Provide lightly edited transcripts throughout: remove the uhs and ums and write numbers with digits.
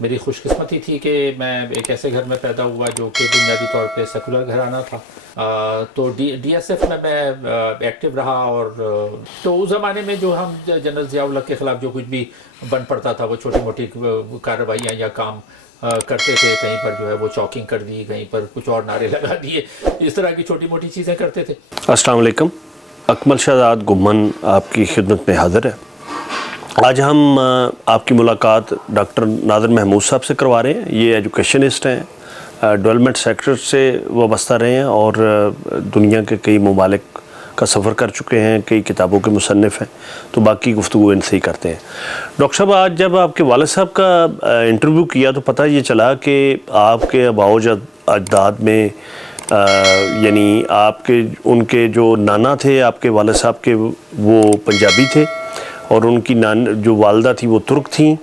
میری خوش قسمتی تھی کہ میں ایک ایسے گھر میں پیدا ہوا جو کہ بنیادی طور پہ سیکولر گھرانہ تھا. تو ڈی ایس ایف میں ایکٹیو رہا. اور تو اس زمانے میں جو ہم جنرل ضیاء الحق کے خلاف جو کچھ بھی بن پڑتا تھا وہ چھوٹی موٹی کارروائیاں یا کام کرتے تھے. کہیں پر جو ہے وہ چاکنگ کر دی, کہیں پر کچھ اور نعرے لگا دیے, اس طرح کی چھوٹی موٹی چیزیں کرتے تھے. السلام علیکم. اکمل شہزاد گمن آپ کی خدمت میں حاضر ہے. آج ہم آپ کی ملاقات ڈاکٹر ناظر محمود صاحب سے کروا رہے ہیں. یہ ایجوکیشنسٹ ہیں, ڈیولپمنٹ سیکٹر سے وابستہ رہے ہیں اور دنیا کے کئی ممالک کا سفر کر چکے ہیں, کئی کتابوں کے مصنف ہیں. تو باقی گفتگو ان سے ہی کرتے ہیں. ڈاکٹر صاحب, آج جب آپ کے والد صاحب کا انٹرویو کیا تو پتہ یہ چلا کہ آپ کے آباء و اجداد میں یعنی آپ کے ان کے جو نانا تھے آپ کے والد صاحب کے, وہ پنجابی تھے, اور ان کی جو والدہ تھی وہ ترک تھیں,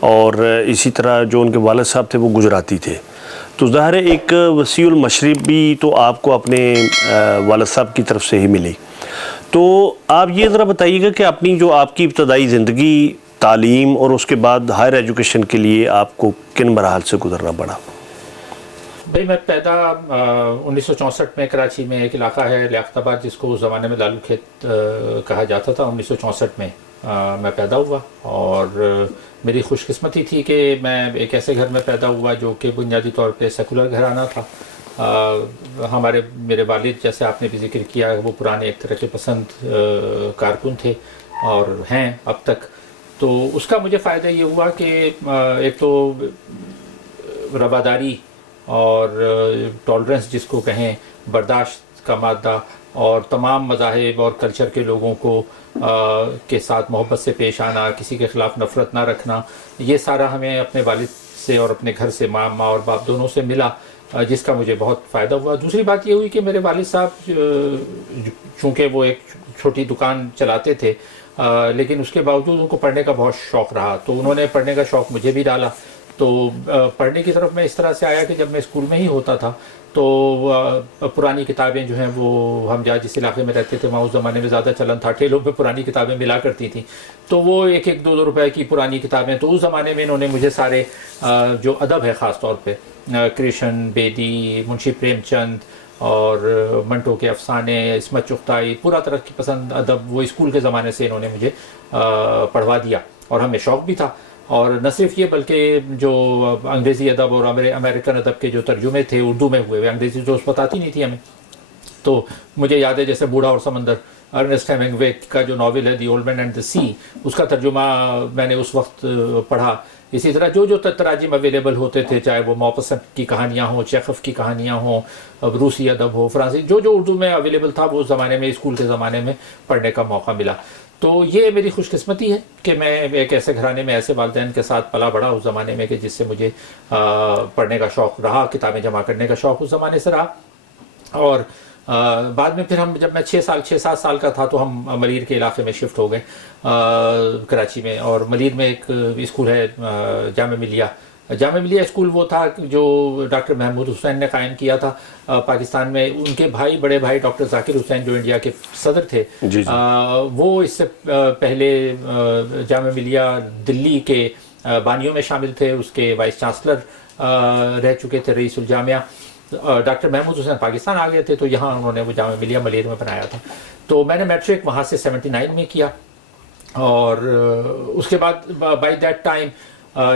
اور اسی طرح جو ان کے والد صاحب تھے وہ گجراتی تھے. تو ظاہر ہے ایک وسیع المشرب بھی تو آپ کو اپنے والد صاحب کی طرف سے ہی ملی. تو آپ یہ ذرا بتائیے گا کہ اپنی جو آپ کی ابتدائی زندگی, تعلیم اور اس کے بعد ہائر ایجوکیشن کے لیے آپ کو کن مراحل سے گزرنا پڑا؟ بھائی میں پیدا 1964 میں کراچی میں ایک علاقہ ہے لیاقت آباد, جس کو اس زمانے میں لالو کھیت کہا جاتا تھا. 1964 میں میں پیدا ہوا, اور میری خوش قسمتی تھی کہ میں ایک ایسے گھر میں پیدا ہوا جو کہ بنیادی طور پہ سیکولر گھرانہ تھا. میرے والد, جیسے آپ نے بھی ذکر کیا, وہ پرانے ایک ترقی پسند کارکن تھے اور ہیں اب تک. تو اس کا مجھے فائدہ یہ ہوا کہ ایک تو رواداری اور ٹالرنس جس کو کہیں, برداشت کا مادہ, اور تمام مذاہب اور کلچر کے لوگوں کو کے ساتھ محبت سے پیش آنا, کسی کے خلاف نفرت نہ رکھنا, یہ سارا ہمیں اپنے والد سے اور اپنے گھر سے, ماں اور باپ دونوں سے ملا, جس کا مجھے بہت فائدہ ہوا. دوسری بات یہ ہوئی کہ میرے والد صاحب چونکہ وہ ایک چھوٹی دکان چلاتے تھے, لیکن اس کے باوجود ان کو پڑھنے کا بہت شوق رہا, تو انہوں نے پڑھنے کا شوق مجھے بھی ڈالا. تو پڑھنے کی طرف میں اس طرح سے آیا کہ جب میں اسکول میں ہی ہوتا تھا تو پرانی کتابیں جو ہیں وہ, ہم جس علاقے میں رہتے تھے وہاں اس زمانے میں زیادہ چلن تھا, ٹھیلوں پہ پرانی کتابیں ملا کرتی تھیں, تو وہ 1-2 روپے کی پرانی کتابیں. تو اس زمانے میں انہوں نے مجھے سارے جو ادب ہے خاص طور پہ کرشن بیدی, منشی پریم چند اور منٹو کے افسانے, عصمت چغتائی, پورا ترقی پسند ادب وہ اسکول کے زمانے سے انہوں نے مجھے پڑھوا دیا, اور ہمیں شوق بھی تھا. اور نہ صرف یہ بلکہ جو انگریزی ادب اور امریکن ادب کے جو ترجمے تھے اردو میں ہوئے, انگریزی جو اس وقت آتی نہیں تھی ہمیں, تو مجھے یاد ہے جیسے بوڑھا اور سمندر, ارنسٹ ہیمنگوے کا جو ناول ہے the old man and the سی, اس کا ترجمہ میں نے اس وقت پڑھا. اسی طرح جو تراجم اویلیبل ہوتے تھے, چاہے وہ موپسم کی کہانیاں ہوں, چیخف کی کہانیاں ہوں, روسی ادب ہو, فرانسی, جو اردو میں اویلیبل تھا وہ اس زمانے میں اسکول کے زمانے میں پڑھنے کا موقع ملا. تو یہ میری خوش قسمتی ہے کہ میں ایک ایسے گھرانے میں, ایسے والدین کے ساتھ پلا بڑھا اس زمانے میں کہ جس سے مجھے پڑھنے کا شوق رہا, کتابیں جمع کرنے کا شوق اس زمانے سے رہا. اور بعد میں پھر جب میں 6-7 سال کا تھا تو ہم ملیر کے علاقے میں شفٹ ہو گئے کراچی میں. اور ملیر میں ایک اسکول ہے جامعہ ملیہ اسکول, وہ تھا جو ڈاکٹر محمود حسین نے قائم کیا تھا پاکستان میں. ان کے بڑے بھائی ڈاکٹر ذاکر حسین جو انڈیا کے صدر تھے, وہ اس سے پہلے جامعہ ملیہ دلی کے بانیوں میں شامل تھے, اس کے وائس چانسلر رہ چکے تھے, رئیس الجامعہ. ڈاکٹر محمود حسین پاکستان آ گئے تھے تو یہاں انہوں نے وہ جامعہ ملیہ ملیر میں بنایا تھا. تو میں نے میٹرک وہاں سے 79 میں کیا, اور اس کے بعد by that time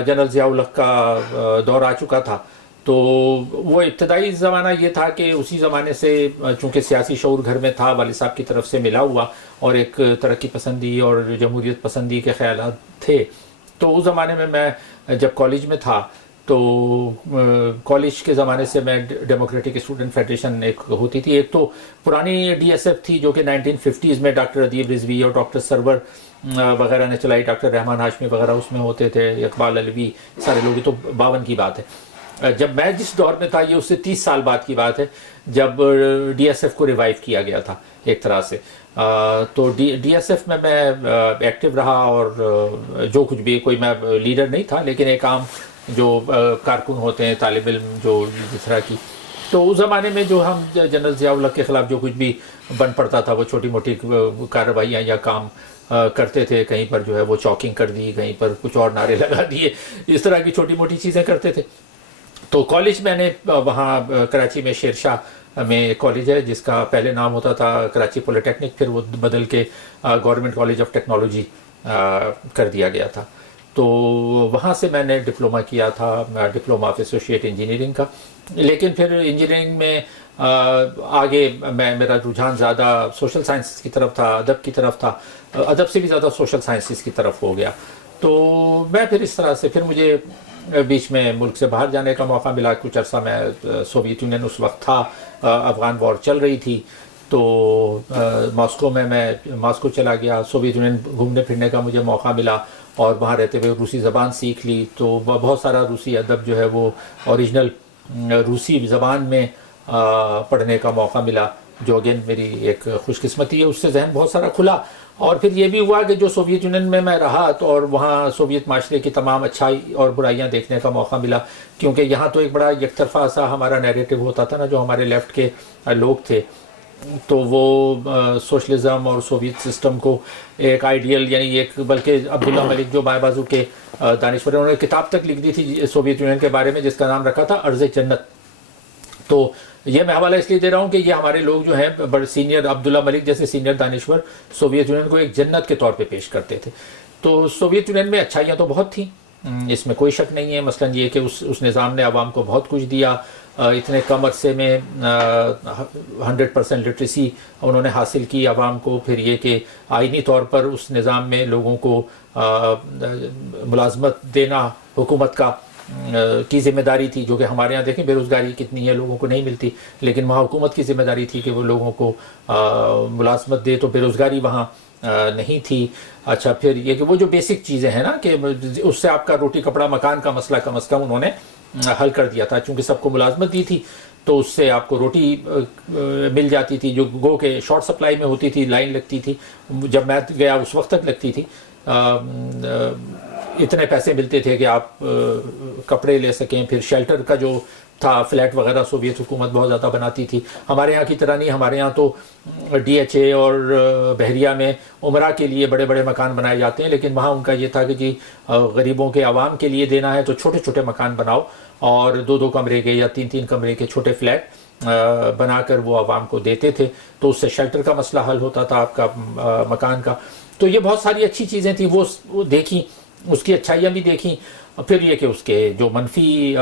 general Zia الحق کا دور آ چکا تھا. تو وہ ابتدائی زمانہ یہ تھا کہ اسی زمانے سے چونکہ سیاسی شعور گھر میں تھا, والد صاحب کی طرف سے ملا ہوا, اور ایک ترقی پسندی اور جمہوریت پسندی کے خیالات تھے. تو اس زمانے میں جب کالج میں تھا تو کالج کے زمانے سے میں ڈیموکریٹک اسٹوڈنٹ فیڈریشن ایک ہوتی تھی, ایک تو پرانی ڈی ایس ایف تھی جو کہ 1950s میں ڈاکٹر ادیب رضوی اور ڈاکٹر سرور وغیرہ نے چلائی, ڈاکٹر رحمان ہاشمی وغیرہ اس میں ہوتے تھے, اقبال علوی, سارے لوگ. تو 52 کی بات ہے. جب میں جس دور میں تھا, یہ اس سے 30 سال بعد کی بات ہے, جب ڈی ایس ایف کو ریوائیو کیا گیا تھا ایک طرح سے. تو ڈی ایس ایف میں ایکٹیو رہا, اور جو کچھ بھی, کوئی میں لیڈر نہیں تھا لیکن ایک عام جو کارکن ہوتے ہیں, طالب علم جو جس طرح کی تو اس زمانے میں جو ہم جنرل ضیاء الحق کے خلاف جو کچھ بھی بن پڑتا تھا وہ چھوٹی موٹی کارروائیاں یا کام کرتے تھے، کہیں پر جو ہے وہ چاکنگ کر دی، کہیں پر کچھ اور نعرے لگا دیے، اس طرح کی چھوٹی موٹی چیزیں کرتے تھے. تو کالج میں نے وہاں کراچی میں شیر شاہ میں کالج ہے جس کا پہلے نام ہوتا تھا کراچی پولی ٹیکنک، پھر وہ بدل کے گورنمنٹ کالج آف ٹیکنالوجی کر دیا گیا تھا. تو وہاں سے میں نے ڈپلومہ کیا تھا، ڈپلومہ آف ایسوسیٹ انجینئرنگ کا. لیکن پھر انجینئرنگ میں آگے میرا رجحان زیادہ سوشل سائنسز کی طرف تھا، ادب کی طرف تھا، ادب سے بھی زیادہ سوشل سائنسز کی طرف ہو گیا. تو میں پھر اس طرح سے پھر مجھے بیچ میں ملک سے باہر جانے کا موقع ملا. کچھ عرصہ میں سوویت یونین اس وقت تھا، افغان وار چل رہی تھی، تو ماسکو میں ماسکو چلا گیا. سوویت یونین گھومنے پھرنے کا مجھے موقع ملا اور وہاں رہتے ہوئے روسی زبان سیکھ لی. تو بہت سارا روسی ادب جو ہے وہ اوریجنل روسی زبان میں پڑھنے کا موقع ملا، جو اگین میری ایک خوش قسمتی ہے. اس سے ذہن بہت سارا کھلا. اور پھر یہ بھی ہوا کہ جو سوویت یونین میں رہا تو اور وہاں سوویت معاشرے کی تمام اچھائی اور برائیاں دیکھنے کا موقع ملا، کیونکہ یہاں تو ایک بڑا یک طرفہ سا ہمارا نیریٹو ہوتا تھا نا، جو ہمارے لیفٹ کے لوگ تھے تو وہ سوشلزم اور سوویت سسٹم کو ایک آئیڈیل، یعنی ایک، بلکہ عبداللہ ملک جو بائیں بازو کے دانشور ہیں، انہوں نے کتاب تک لکھ دی تھی سوویت یونین کے بارے میں جس کا نام رکھا تھا ارض جنت. تو یہ میں حوالہ اس لیے دے رہا ہوں کہ یہ ہمارے لوگ جو ہیں بڑے سینئر، عبداللہ ملک جیسے سینئر دانشور سوویت یونین کو ایک جنت کے طور پہ پیش کرتے تھے. تو سوویت یونین میں اچھائیاں تو بہت تھیں، اس میں کوئی شک نہیں ہے. مثلا یہ کہ اس نظام نے عوام کو بہت کچھ دیا، اتنے کم عرصے میں 100% لٹریسی انہوں نے حاصل کی عوام کو. پھر یہ کہ آئینی طور پر اس نظام میں لوگوں کو ملازمت دینا حکومت کی ذمہ داری تھی، جو کہ ہمارے یہاں دیکھیں بے روزگاری کتنی ہے، لوگوں کو نہیں ملتی، لیکن وہاں حکومت کی ذمہ داری تھی کہ وہ لوگوں کو ملازمت دے، تو بے روزگاری وہاں نہیں تھی. اچھا، پھر یہ کہ وہ جو بیسک چیزیں ہیں نا کہ اس سے آپ کا روٹی کپڑا مکان کا مسئلہ کم از کم انہوں نے حل کر دیا تھا. چونکہ سب کو ملازمت دی تھی تو اس سے آپ کو روٹی مل جاتی تھی، جو گو کے شارٹ سپلائی میں ہوتی تھی، لائن لگتی تھی. جب میں گیا اس وقت تک لگتی تھی، اتنے پیسے ملتے تھے کہ آپ کپڑے لے سکیں. پھر شیلٹر کا جو تھا، فلیٹ وغیرہ سوویت حکومت بہت زیادہ بناتی تھی. ہمارے یہاں کی طرح نہیں، ہمارے یہاں تو ڈی ایچ اے اور بحریہ میں عمرہ کے لیے بڑے بڑے مکان بنائے جاتے ہیں، لیکن وہاں ان کا یہ تھا کہ جی غریبوں کے عوام کے لیے دینا ہے تو چھوٹے چھوٹے مکان بناؤ، اور 2 کمرے کے یا 3 کمرے کے چھوٹے فلیٹ بنا کر وہ عوام کو دیتے تھے. تو اس سے شیلٹر کا مسئلہ حل ہوتا تھا آپ کا مکان کا. تو یہ بہت ساری اچھی چیزیں تھیں، وہ دیکھیں، اس کی اچھائیاں بھی دیکھیں. پھر یہ کہ اس کے جو منفی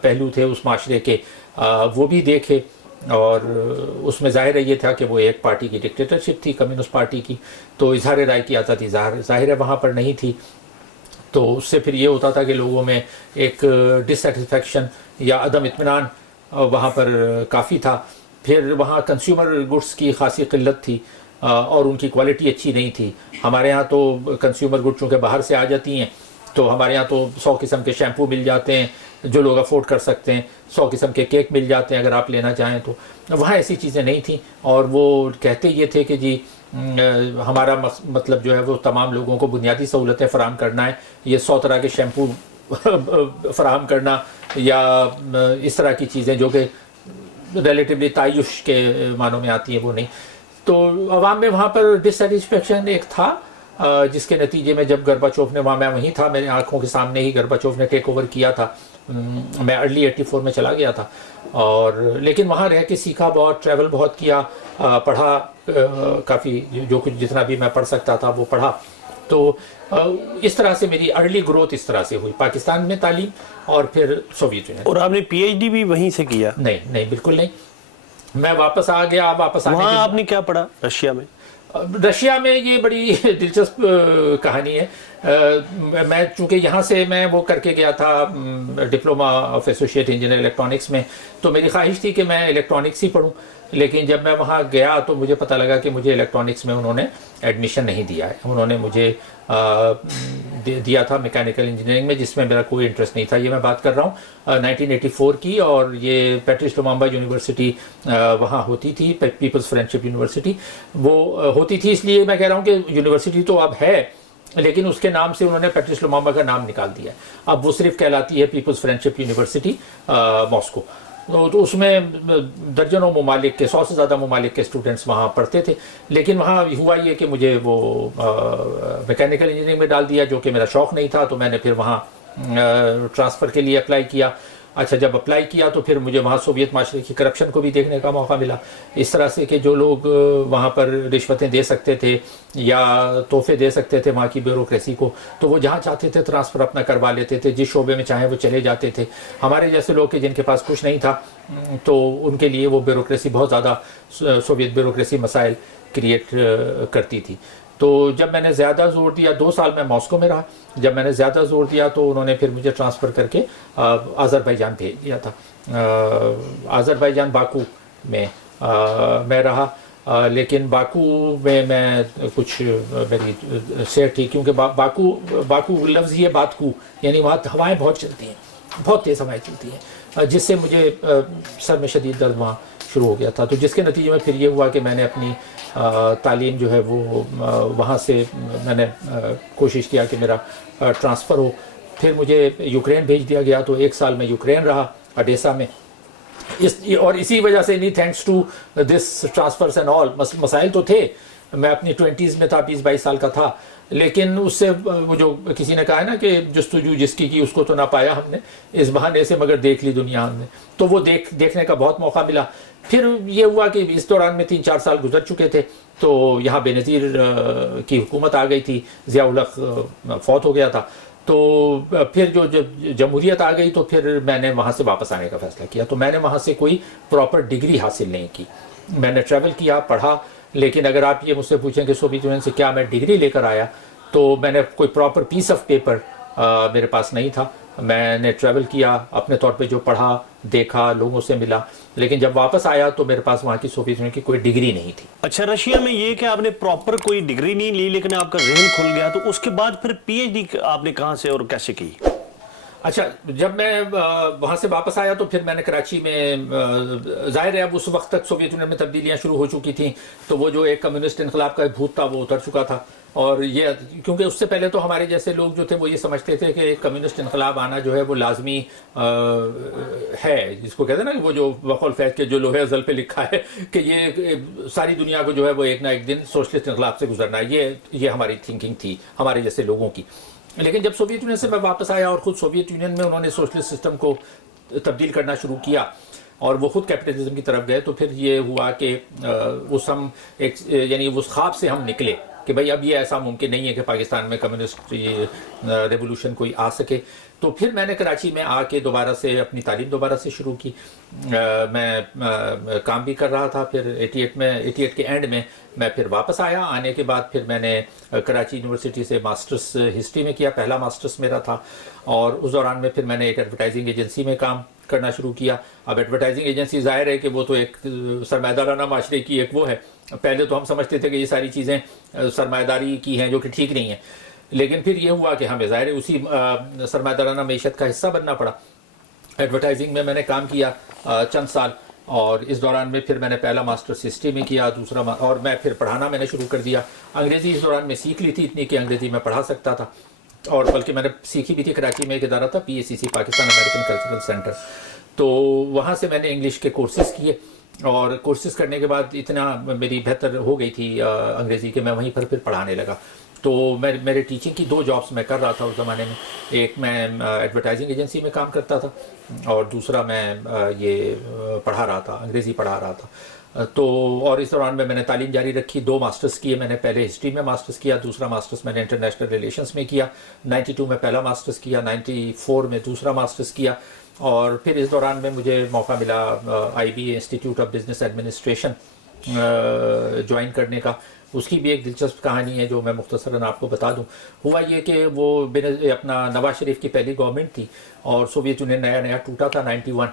پہلو تھے اس معاشرے کے وہ بھی دیکھے. اور اس میں ظاہر یہ تھا کہ وہ ایک پارٹی کی ڈکٹیٹرشپ تھی، کمیونسٹ پارٹی کی، تو اظہار رائے کی آزادی ظاہر ہے وہاں پر نہیں تھی. تو اس سے پھر یہ ہوتا تھا کہ لوگوں میں ایک ڈسسیٹسفیکشن یا عدم اطمینان وہاں پر کافی تھا. پھر وہاں کنزیومر گڈس کی خاصی قلت تھی اور ان کی کوالٹی اچھی نہیں تھی. ہمارے ہاں تو کنزیومر گڈ چونکہ باہر سے آ جاتی ہیں تو ہمارے ہاں تو 100 قسم کے شیمپو مل جاتے ہیں جو لوگ افورڈ کر سکتے ہیں، 100 قسم کے کیک مل جاتے ہیں اگر آپ لینا چاہیں تو. وہاں ایسی چیزیں نہیں تھیں، اور وہ کہتے یہ تھے کہ جی ہمارا مطلب جو ہے وہ تمام لوگوں کو بنیادی سہولتیں فراہم کرنا ہے. یہ 100 طرح کے شیمپو فراہم کرنا یا اس طرح کی چیزیں جو کہ ریلیٹیولی تعیش کے معنوں میں آتی ہیں وہ نہیں. تو عوام میں وہاں پر ڈسسیٹسفیکشن ایک تھا، جس کے نتیجے میں جب گرباچوف نے میں وہیں تھا، میرے آنکھوں کے سامنے ہی گرباچوف نے ٹیک اوور کیا تھا. میں ارلی 84 میں چلا گیا تھا، اور لیکن وہاں رہ کے سیکھا بہت، ٹریول بہت کیا، پڑھا کافی، جو کچھ جتنا بھی میں پڑھ سکتا تھا وہ پڑھا. تو اس طرح سے میری ارلی گروتھ اس طرح سے ہوئی، پاکستان میں تعلیم اور پھر سوویت یونین. اور آپ نے پی ایچ ڈی بھی وہیں سے کیا؟ نہیں بالکل نہیں. میں واپس آ گیا. واپس آنے وہاں آپ نے کیا پڑھا رشیا میں؟ رشیا میں یہ بڑی دلچسپ کہانی ہے. میں چونکہ یہاں سے میں وہ کر کے گیا تھا diploma of associate engineer electronics میں، تو میری خواہش تھی کہ میں الیکٹرانکس ہی پڑھوں. لیکن جب میں وہاں گیا تو مجھے پتہ لگا کہ مجھے الیکٹرانکس میں انہوں نے ایڈمیشن نہیں دیا ہے. انہوں نے مجھے دیا تھا میکینیکل انجینئرنگ میں، جس میں میرا کوئی انٹرسٹ نہیں تھا. یہ میں بات کر رہا ہوں 1984 کی، اور یہ پیٹرس لومامبا یونیورسٹی وہاں ہوتی تھی، پیپلز فرینڈشپ یونیورسٹی. وہ ہوتی تھی اس لیے میں کہہ رہا ہوں کہ یونیورسٹی تو اب ہے، لیکن اس کے نام سے انہوں نے پیٹرس لومامبا کا نام نکال دیا ہے. اب وہ صرف کہلاتی ہے پیپلز فرینڈشپ یونیورسٹی ماسکو. تو اس میں درجنوں ممالک کے 100 سے زیادہ ممالک کے اسٹوڈنٹس وہاں پڑھتے تھے. لیکن وہاں ہوا یہ کہ مجھے وہ میکینیکل انجینئرنگ میں ڈال دیا جو کہ میرا شوق نہیں تھا, تو میں نے پھر وہاں ٹرانسفر کے لیے اپلائی کیا. اچھا جب اپلائی کیا تو پھر مجھے وہاں سوویت معاشرے کی کرپشن کو بھی دیکھنے کا موقع ملا, اس طرح سے کہ جو لوگ وہاں پر رشوتیں دے سکتے تھے یا تحفے دے سکتے تھے وہاں کی بیوروکریسی کو, تو وہ جہاں چاہتے تھے ٹرانسفر اپنا کروا لیتے تھے, جس شعبے میں چاہیں وہ چلے جاتے تھے. ہمارے جیسے لوگ کہ جن کے پاس کچھ نہیں تھا تو ان کے لیے وہ بیوروکریسی بہت زیادہ سوویت بیوروکریسی مسائل کریٹ کرتی تھی. تو جب میں نے زیادہ زور دیا, 2 سال میں ماسکو میں رہا, جب میں نے زیادہ زور دیا تو انہوں نے پھر مجھے ٹرانسفر کر کے آذربائیجان بھیج دیا تھا. آذربائیجان باکو میں میں رہا, لیکن باکو میں کچھ میری سیٹ تھی کیونکہ باکو لفظ ہی ہے بات کو, یعنی وہاں ہوائیں بہت چلتی ہیں, بہت تیز ہوائیں چلتی ہیں, جس سے مجھے سر میں شدید درد وہاں شروع ہو گیا تھا. تو جس کے نتیجے میں پھر یہ ہوا کہ میں نے اپنی تعلیم جو ہے وہ وہاں سے میں نے کوشش کیا کہ میرا ٹرانسفر ہو. پھر مجھے یوکرین بھیج دیا گیا, تو 1 سال میں یوکرین رہا اڈیسا میں. اور اسی وجہ سے نہیں thanks to this transfers and all, مسائل تو تھے, میں اپنی 20s میں تھا, 20-22 سال کا تھا, لیکن اس سے وہ جو کسی نے کہا ہے نا کہ جستجو جس کی اس کو تو نہ پایا ہم نے اس بہانے سے مگر دیکھ لی دنیا ہم نے, تو وہ دیکھنے کا بہت موقع ملا. پھر یہ ہوا کہ اس دوران میں 3-4 سال گزر چکے تھے, تو یہاں بے نظیر کی حکومت آ گئی تھی, ضیاء الحق فوت ہو گیا تھا. تو پھر جو جمہوریت آ گئی تو پھر میں نے وہاں سے واپس آنے کا فیصلہ کیا. تو میں نے وہاں سے کوئی پراپر ڈگری حاصل نہیں کی, میں نے ٹریول کیا, پڑھا, لیکن اگر آپ یہ مجھ سے پوچھیں کہ سوویت یونین سے کیا میں ڈگری لے کر آیا, تو میں نے کوئی پراپر پیس آف پیپر میرے پاس نہیں تھا. میں نے ٹریول کیا, اپنے طور پہ جو پڑھا, دیکھا, لوگوں سے ملا, لیکن جب واپس آیا تو میرے پاس وہاں کی سوویت یونین کی کوئی ڈگری نہیں تھی. اچھا, رشیا میں یہ کہ آپ نے پراپر کوئی ڈگری نہیں لی لیکن آپ کا ذہن کھل گیا, تو اس کے بعد پھر پی ایچ ڈی آپ نے کہاں سے اور کیسے کی؟ اچھا, جب میں وہاں سے واپس آیا تو پھر میں نے کراچی میں, ظاہر ہے اب اس وقت تک سوویت یونین میں تبدیلیاں شروع ہو چکی تھیں, تو وہ جو ایک کمیونسٹ انقلاب کا ایک بھوت تھا وہ اتر چکا تھا. اور یہ کیونکہ اس سے پہلے تو ہمارے جیسے لوگ جو تھے وہ یہ سمجھتے تھے کہ ایک کمیونسٹ انقلاب آنا جو ہے وہ لازمی ہے, جس کو کہتے ہیں نا کہ وہ جو بقول فیض کے جو لوہے ازل پہ لکھا ہے کہ یہ ساری دنیا کو جو ہے وہ ایک نہ ایک دن سوشلسٹ انقلاب سے گزرنا ہے, یہ ہماری تھنکنگ تھی ہمارے جیسے لوگوں کی. لیکن جب سوویت یونین سے میں واپس آیا اور خود سوویت یونین میں انہوں نے سوشلسٹ سسٹم کو تبدیل کرنا شروع کیا اور وہ خود کیپٹلزم کی طرف گئے, تو پھر یہ ہوا کہ ہم ایک یعنی اس خواب سے ہم نکلے کہ بھئی اب یہ ایسا ممکن نہیں ہے کہ پاکستان میں کمیونسٹ ریولوشن کوئی آ سکے. تو پھر میں نے کراچی میں آ کے دوبارہ سے اپنی تعلیم دوبارہ سے شروع کی. میں کام بھی کر رہا تھا. پھر 88 کے اینڈ میں پھر واپس آیا. آنے کے بعد پھر میں نے کراچی یونیورسٹی سے ماسٹرز ہسٹری میں کیا, پہلا ماسٹرز میرا تھا. اور اس دوران میں پھر میں نے ایک ایڈورٹائزنگ ایجنسی میں کام کرنا شروع کیا. اب ایڈورٹائزنگ ایجنسی ظاہر ہے کہ وہ تو ایک سرمایہ دارانہ معاشرے کی ایک وہ ہے. پہلے تو ہم سمجھتے تھے کہ یہ ساری چیزیں سرمایہ داری کی ہیں جو کہ ٹھیک نہیں ہیں, لیکن پھر یہ ہوا کہ ہمیں ظاہر ہے اسی سرمایہ دارانہ معیشت کا حصہ بننا پڑا. ایڈورٹائزنگ میں نے کام کیا چند سال, اور اس دوران میں پھر میں نے پہلا ماسٹرز ہسٹری میں کیا, دوسرا اور میں پھر پڑھانا میں نے شروع کر دیا. انگریزی اس دوران میں سیکھ لی تھی اتنی کہ انگریزی میں پڑھا سکتا تھا, اور بلکہ میں نے سیکھی بھی تھی. کراچی میں ایک ادارہ تھا PACC, Pakistan American cultural centre, تو وہاں سے میں نے انگلش کے کورسز کیے. اور کورسز کرنے کے بعد اتنا میری بہتر ہو گئی تھی انگریزی کہ میں وہیں پر پھر پڑھانے لگا. تو میرے ٹیچنگ کی 2 جابس میں کر رہا تھا اس زمانے میں. ایک میں ایڈورٹائزنگ ایجنسی میں کام کرتا تھا, اور دوسرا میں یہ پڑھا رہا تھا, انگریزی پڑھا رہا تھا. تو اور اس دوران میں نے تعلیم جاری رکھی. 2 ماسٹرز کیے میں نے. پہلے ہسٹری میں ماسٹرز کیا, دوسرا ماسٹرز میں نے انٹرنیشنل ریلیشنز میں کیا. 92 میں پہلا ماسٹرز کیا, 94 میں دوسرا ماسٹرز کیا. اور پھر اس دوران میں مجھے موقع ملا IBA institute of business administration join کرنے کا. اس کی بھی ایک دلچسپ کہانی ہے جو میں مختصراً آپ کو بتا دوں. ہوا یہ کہ وہ اپنا نواز شریف کی پہلی گورنمنٹ تھی, اور سوویت یونین نیا ٹوٹا تھا 91.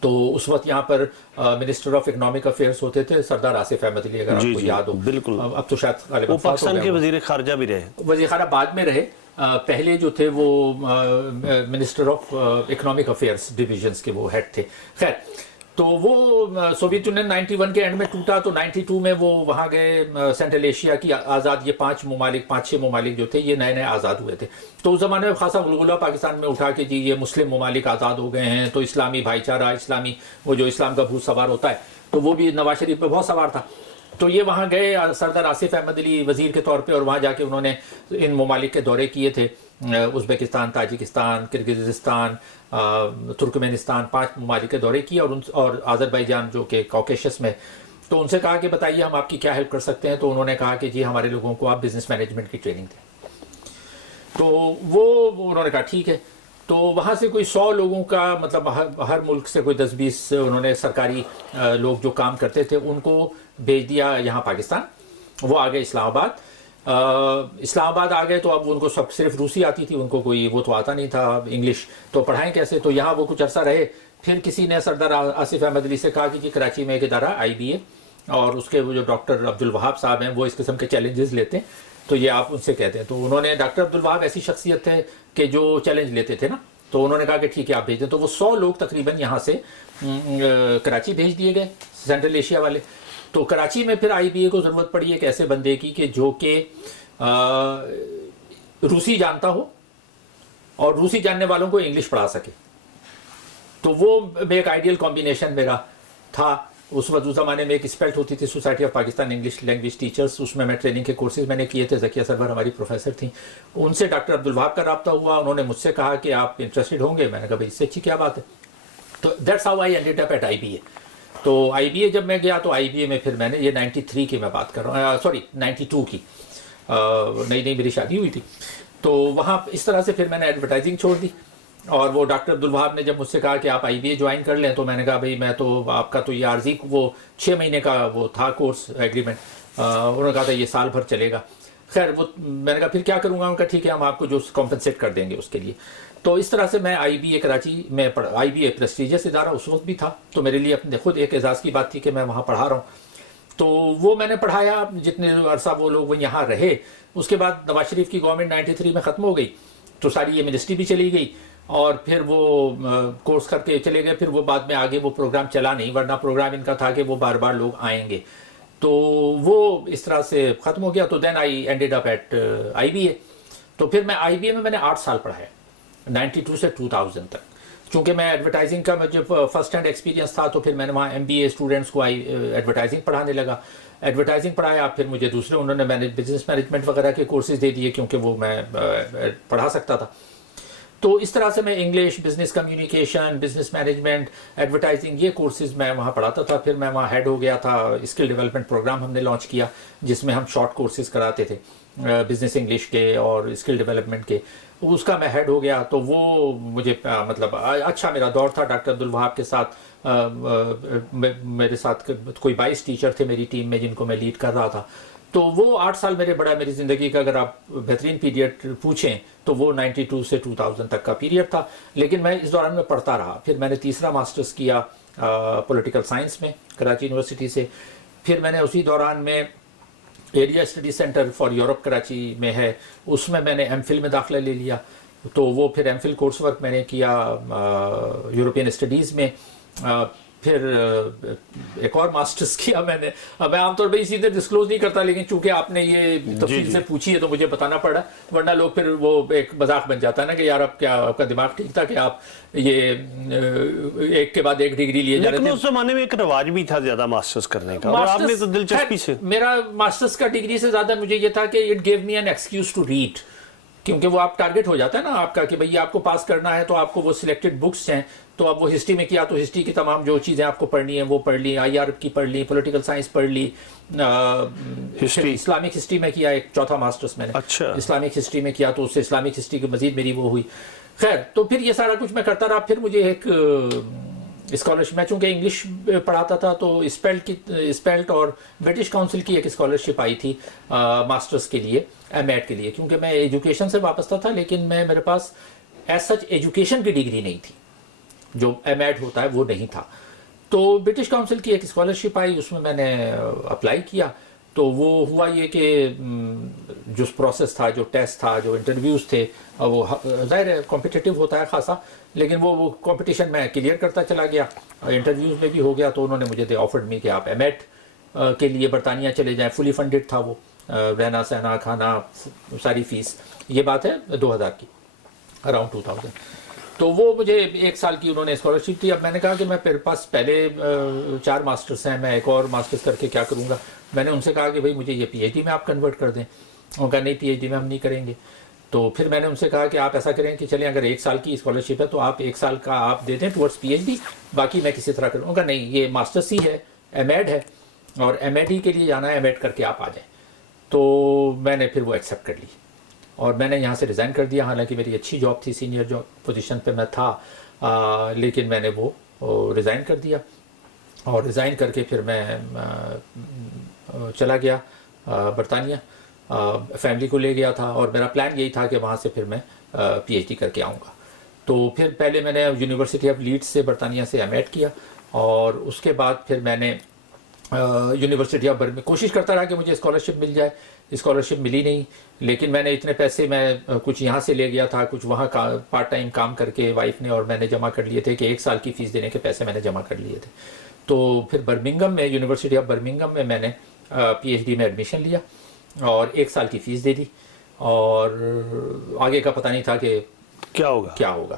تو اس وقت یہاں پر منسٹر آف اکنامک افیئرس ہوتے تھے سردار آصف احمد علی, اگر آپ کو یاد ہو. بالکل, اب تو شاید وہ پاکستان کے وزیر خارجہ بھی رہے. وزیر خارجہ بعد میں رہے, پہلے جو تھے وہ minister of economic affairs divisions کے وہ ہیڈ تھے. خیر, تو وہ سوویت یونین 91 کے اینڈ میں ٹوٹا، تو 92 میں وہ وہاں گئے سینٹرل ایشیا کی آزاد، یہ 5-6 ممالک جو تھے یہ نئے نئے آزاد ہوئے تھے، تو اس زمانے میں خاصا غلغلہ پاکستان میں اٹھا کہ جی یہ مسلم ممالک آزاد ہو گئے ہیں، تو اسلامی بھائی چارہ، اسلامی وہ جو اسلام کا بھوت سوار ہوتا ہے تو وہ بھی نواز شریف پہ بہت سوار تھا. تو یہ وہاں گئے سردار آصف احمد علی وزیر کے طور پہ، اور وہاں جا کے انہوں نے ان ممالک کے دورے کیے تھے، ازبکستان، تاجکستان، کرغزستان، ترکمانستان، 5 ممالک کے دورے کیے، اور آذربائیجان جو کہ کوکیشس میں. تو ان سے کہا کہ بتائیے ہم آپ کی کیا ہیلپ کر سکتے ہیں، تو انہوں نے کہا کہ جی ہمارے لوگوں کو آپ بزنس مینجمنٹ کی ٹریننگ دیں. تو وہ انہوں نے کہا ٹھیک ہے. تو وہاں سے کوئی 100 لوگوں کا مطلب ہر ملک سے کوئی 10-20 انہوں نے سرکاری لوگ جو کام کرتے تھے ان کو بھیج دیا یہاں پاکستان. وہ آ گئے اسلام آباد. اسلام آباد آ گئے تو اب ان کو سب صرف روسی آتی تھی، ان کو کوئی وہ تو آتا نہیں تھا انگلش، تو پڑھائیں کیسے. تو یہاں وہ کچھ عرصہ رہے. پھر کسی نے سردار آصف احمد علی سے کہا کہ جی کراچی میں ایک ادارہ IBA، اور اس کے وہ جو ڈاکٹر عبدالوہاب صاحب ہیں وہ اس قسم کے چیلنجز لیتے ہیں، تو یہ آپ ان سے کہتے ہیں. تو انہوں نے ڈاکٹر عبدالوہاب ایسی شخصیت تھے کہ جو چیلنج لیتے تھے نا، تو انہوں نے کہا کہ ٹھیک ہے آپ بھیج دیں. تو وہ 100 لوگ تقریباً یہاں سے کراچی بھیج دیے گئے، سینٹرل ایشیا والے. تو کراچی میں پھر IBA کو ضرورت پڑی ایک ایسے بندے کی کہ جو کہ روسی جانتا ہو اور روسی جاننے والوں کو انگلش پڑھا سکے. تو وہ ایک آئیڈیل کمبینیشن میرا تھا. اس وقت اس زمانے میں ایک اسپیلٹ ہوتی تھی society of Pakistan English language teachers, اس میں ٹریننگ کے کورسز میں نے کیے تھے. ذکیہ سرور ہماری پروفیسر تھیں. ان سے ڈاکٹر عبدالوہاب کا رابطہ ہوا. انہوں نے مجھ سے کہا کہ آپ انٹرسٹڈ ہوں گے. میں نے کہا بھائی اس سے اچھی کیا بات ہے. تو that's how I ended up at IBA. تو IBA جب میں گیا تو IBA میں پھر میں نے، یہ 93 کی میں بات کر رہا ہوں، سوری 92 کی، نئی میری شادی ہوئی تھی. تو وہاں اس طرح سے پھر میں نے ایڈورٹائزنگ چھوڑ دی. اور وہ ڈاکٹر عبدالوہاب نے جب مجھ سے کہا کہ آپ IBA جوائن کر لیں، تو میں نے کہا بھائی میں تو آپ کا تو یہ عارضی وہ 6 مہینے کا وہ تھا کورس ایگریمنٹ. انہوں نے کہا تھا یہ سال بھر چلے گا. خیر وہ میں نے کہا پھر کیا کروں گا. ان کا ٹھیک ہے ہم آپ کو جو کمپنسیٹ کر دیں گے اس کے لیے. تو اس طرح سے میں IBA کراچی میں IBA پریسٹیجیس ادارہ اس وقت بھی تھا، تو میرے لیے اپنے خود ایک اعزاز کی بات تھی کہ میں وہاں پڑھا رہا ہوں. تو وہ میں نے پڑھایا جتنے عرصہ وہ لوگ وہ یہاں رہے. اس کے بعد نواز شریف کی گورنمنٹ 93 میں ختم ہو گئی، تو ساری یہ منسٹری بھی چلی گئی، اور پھر وہ کورس کر کے چلے گئے. پھر وہ بعد میں آگے وہ پروگرام چلا نہیں، ورنہ پروگرام ان کا تھا کہ وہ بار بار لوگ آئیں گے. تو وہ اس طرح سے ختم ہو گیا. تو دین آئی اینڈڈ اپ ایٹ IBA. تو پھر میں IBA میں نے 8 سال پڑھایا، 92 سے 2000 تک. چونکہ میں ایڈورٹائزنگ کا مجھے فرسٹ ہینڈ ایکسپیرینس تھا، تو پھر میں نے وہاں MBA اسٹوڈنٹس کو ایڈورٹائزنگ پڑھانے لگا. ایڈورٹائزنگ پڑھایا. پھر مجھے دوسرے انہوں نے بزنس مینجمنٹ وغیرہ کے کورسز دے دیے، کیونکہ وہ میں پڑھا سکتا تھا. تو اس طرح سے میں English, business communication, business management, advertising, یہ کورسز میں وہاں پڑھاتا تھا. پھر میں وہاں ہیڈ ہو گیا تھا. اسکل ڈیولپمنٹ پروگرام ہم نے لانچ کیا جس میں ہم شارٹ کورسز کراتے تھے بزنس انگلش کے اور اسکل ڈیولپمنٹ کے. اس کا میں ہیڈ ہو گیا. تو وہ مجھے مطلب اچھا میرا دور تھا ڈاکٹر عبدالوہاب کے ساتھ. میرے ساتھ کوئی 22 ٹیچر تھے میری ٹیم میں جن کو میں لیڈ کر رہا تھا. تو وہ 8 سال میری زندگی کا اگر آپ بہترین پیریڈ پوچھیں تو وہ 92 سے 2000 تک کا پیریڈ تھا. لیکن میں اس دوران میں پڑھتا رہا. پھر میں نے تیسرا ماسٹرز کیا پولیٹیکل سائنس میں کراچی یونیورسٹی سے. پھر میں نے اسی دوران میں area study centre for Europe Karachi میں ہے، اس میں نے MPhil میں داخلہ لے لیا. تو وہ پھر MPhil کورس ورک میں نے کیا یورپین اسٹڈیز میں. پھر ایک اور ماسٹرز کیا میں نے. میں عام طور پہ اسی طرح ڈسکلوز نہیں کرتا، لیکن چونکہ آپ نے یہ تفصیل سے پوچھی ہے تو مجھے بتانا پڑا، ورنہ لوگ پھر وہ ایک مذاق بن جاتا ہے نا کہ یار اب کیا آپ کا دماغ ٹھیک تھا کہ آپ یہ ایک کے بعد ایک ڈگری لیے جا رہے تھے. لیکن اس زمانے میں ایک رواج بھی تھا زیادہ ماسٹرز کرنے کا، اور آپ نے تو دلچسپی سے. میرا ماسٹرز کا ڈگری سے زیادہ مجھے یہ تھا کہ it gave me an excuse to read, کیونکہ وہ آپ ٹارگٹ ہو جاتا ہے نا آپ کا کہ بھئی آپ کو پاس کرنا ہے. تو آپ کو وہ سلیکٹڈ بکس ہیں، تو اب وہ ہسٹری میں کیا تو ہسٹری کی تمام جو چیزیں آپ کو پڑھنی ہیں وہ پڑھ لی، IR کی پڑھ لی، پولیٹیکل سائنس پڑھ لی. اسلامک ہسٹری میں کیا ایک چوتھا ماسٹرز میں نے اسلامک ہسٹری میں کیا، تو اس سے اسلامک ہسٹری کی مزید میری وہ ہوئی. خیر تو پھر یہ سارا کچھ میں کرتا رہا. پھر مجھے ایک اسکالرشپ، میں چونکہ انگلش پڑھاتا تھا تو اسپیلٹ اور برٹش کاؤنسل کی ایک اسکالرشپ آئی تھی ماسٹرز کے لیے، MAd کے لیے. کیونکہ میں ایجوکیشن سے وابستہ تھا، لیکن میرے پاس ایز سچ ایجوکیشن کی ڈگری نہیں تھی، جو MAd ہوتا ہے وہ نہیں تھا. تو برٹش کاؤنسل کی ایک اسکالرشپ آئی، اس میں نے اپلائی کیا. تو وہ ہوا یہ کہ جو پروسیس تھا، جو ٹیسٹ تھا، جو انٹرویوز تھے، وہ ظاہر ہے کمپٹیٹیو ہوتا ہے خاصا، لیکن وہ کمپٹیشن میں کلیئر کرتا چلا گیا، انٹرویوز میں بھی ہو گیا. تو انہوں نے مجھے دے آفرڈ می کہ آپ ایم ایٹ کے لیے برطانیہ چلے جائیں. فلی فنڈڈ تھا وہ، رہنا سہنا کھانا ساری فیس. یہ بات ہے 2000 کی، اراؤنڈ 2000. تو وہ مجھے 1 سال کی انہوں نے اسکالرشپ دی. اب میں نے کہا کہ میں میرے پاس پہلے 4 ماسٹرس ہیں، میں ایک اور ماسٹرس کر کے کیا کروں گا. میں نے ان سے کہا کہ بھائی مجھے یہ پی ایچ ڈی میں آپ کنورٹ کر دیں. انہوں نے کہا نہیں، پی ایچ ڈی میں ہم نہیں کریں گے. تو پھر میں نے ان سے کہا کہ آپ ایسا کریں کہ چلیں اگر 1 سال کی اسکالرشپ ہے تو آپ 1 سال کا آپ دے دیں ٹورڈس پی ایچ ڈی، باقی میں کسی طرح کروں. انہوں نے کہا نہیں، یہ ماسٹرس ہی ہے، ایم ایڈ ہے، اور ایم ایڈ ہی کے لیے جانا ہے، ایم ایڈ کر کے آپ آ جائیں. تو میں نے پھر وہ ایکسیپٹ کر لی اور میں نے یہاں سے ریزائن کر دیا. حالانکہ میری اچھی جاب تھی، سینئر جاب پوزیشن پہ میں تھا، لیکن میں نے وہ ریزائن کر دیا. اور ریزائن کر کے پھر میں چلا گیا برطانیہ. فیملی کو لے گیا تھا اور میرا پلان یہی تھا کہ وہاں سے پھر میں پی ایچ ڈی کر کے آؤں گا. تو پھر پہلے میں نے یونیورسٹی آف لیڈس سے برطانیہ سے ایم ایڈ کیا، اور اس کے بعد پھر میں نے یونیورسٹی آف برمنگھم کوشش کرتا رہا کہ مجھے اسکالرشپ مل جائے. اسکالرشپ ملی نہیں، لیکن میں نے اتنے پیسے میں کچھ یہاں سے لے گیا تھا، کچھ وہاں کا پارٹ ٹائم کام کر کے وائف نے اور میں نے جمع کر لیے تھے کہ 1 سال کی فیس دینے کے پیسے میں نے جمع کر لیے تھے. تو پھر برمنگھم میں، یونیورسٹی آف برمنگھم میں نے پی ایچ ڈی میں ایڈمیشن لیا اور 1 سال کی فیس دے دی، اور آگے کا پتہ نہیں تھا کہ کیا ہوگا.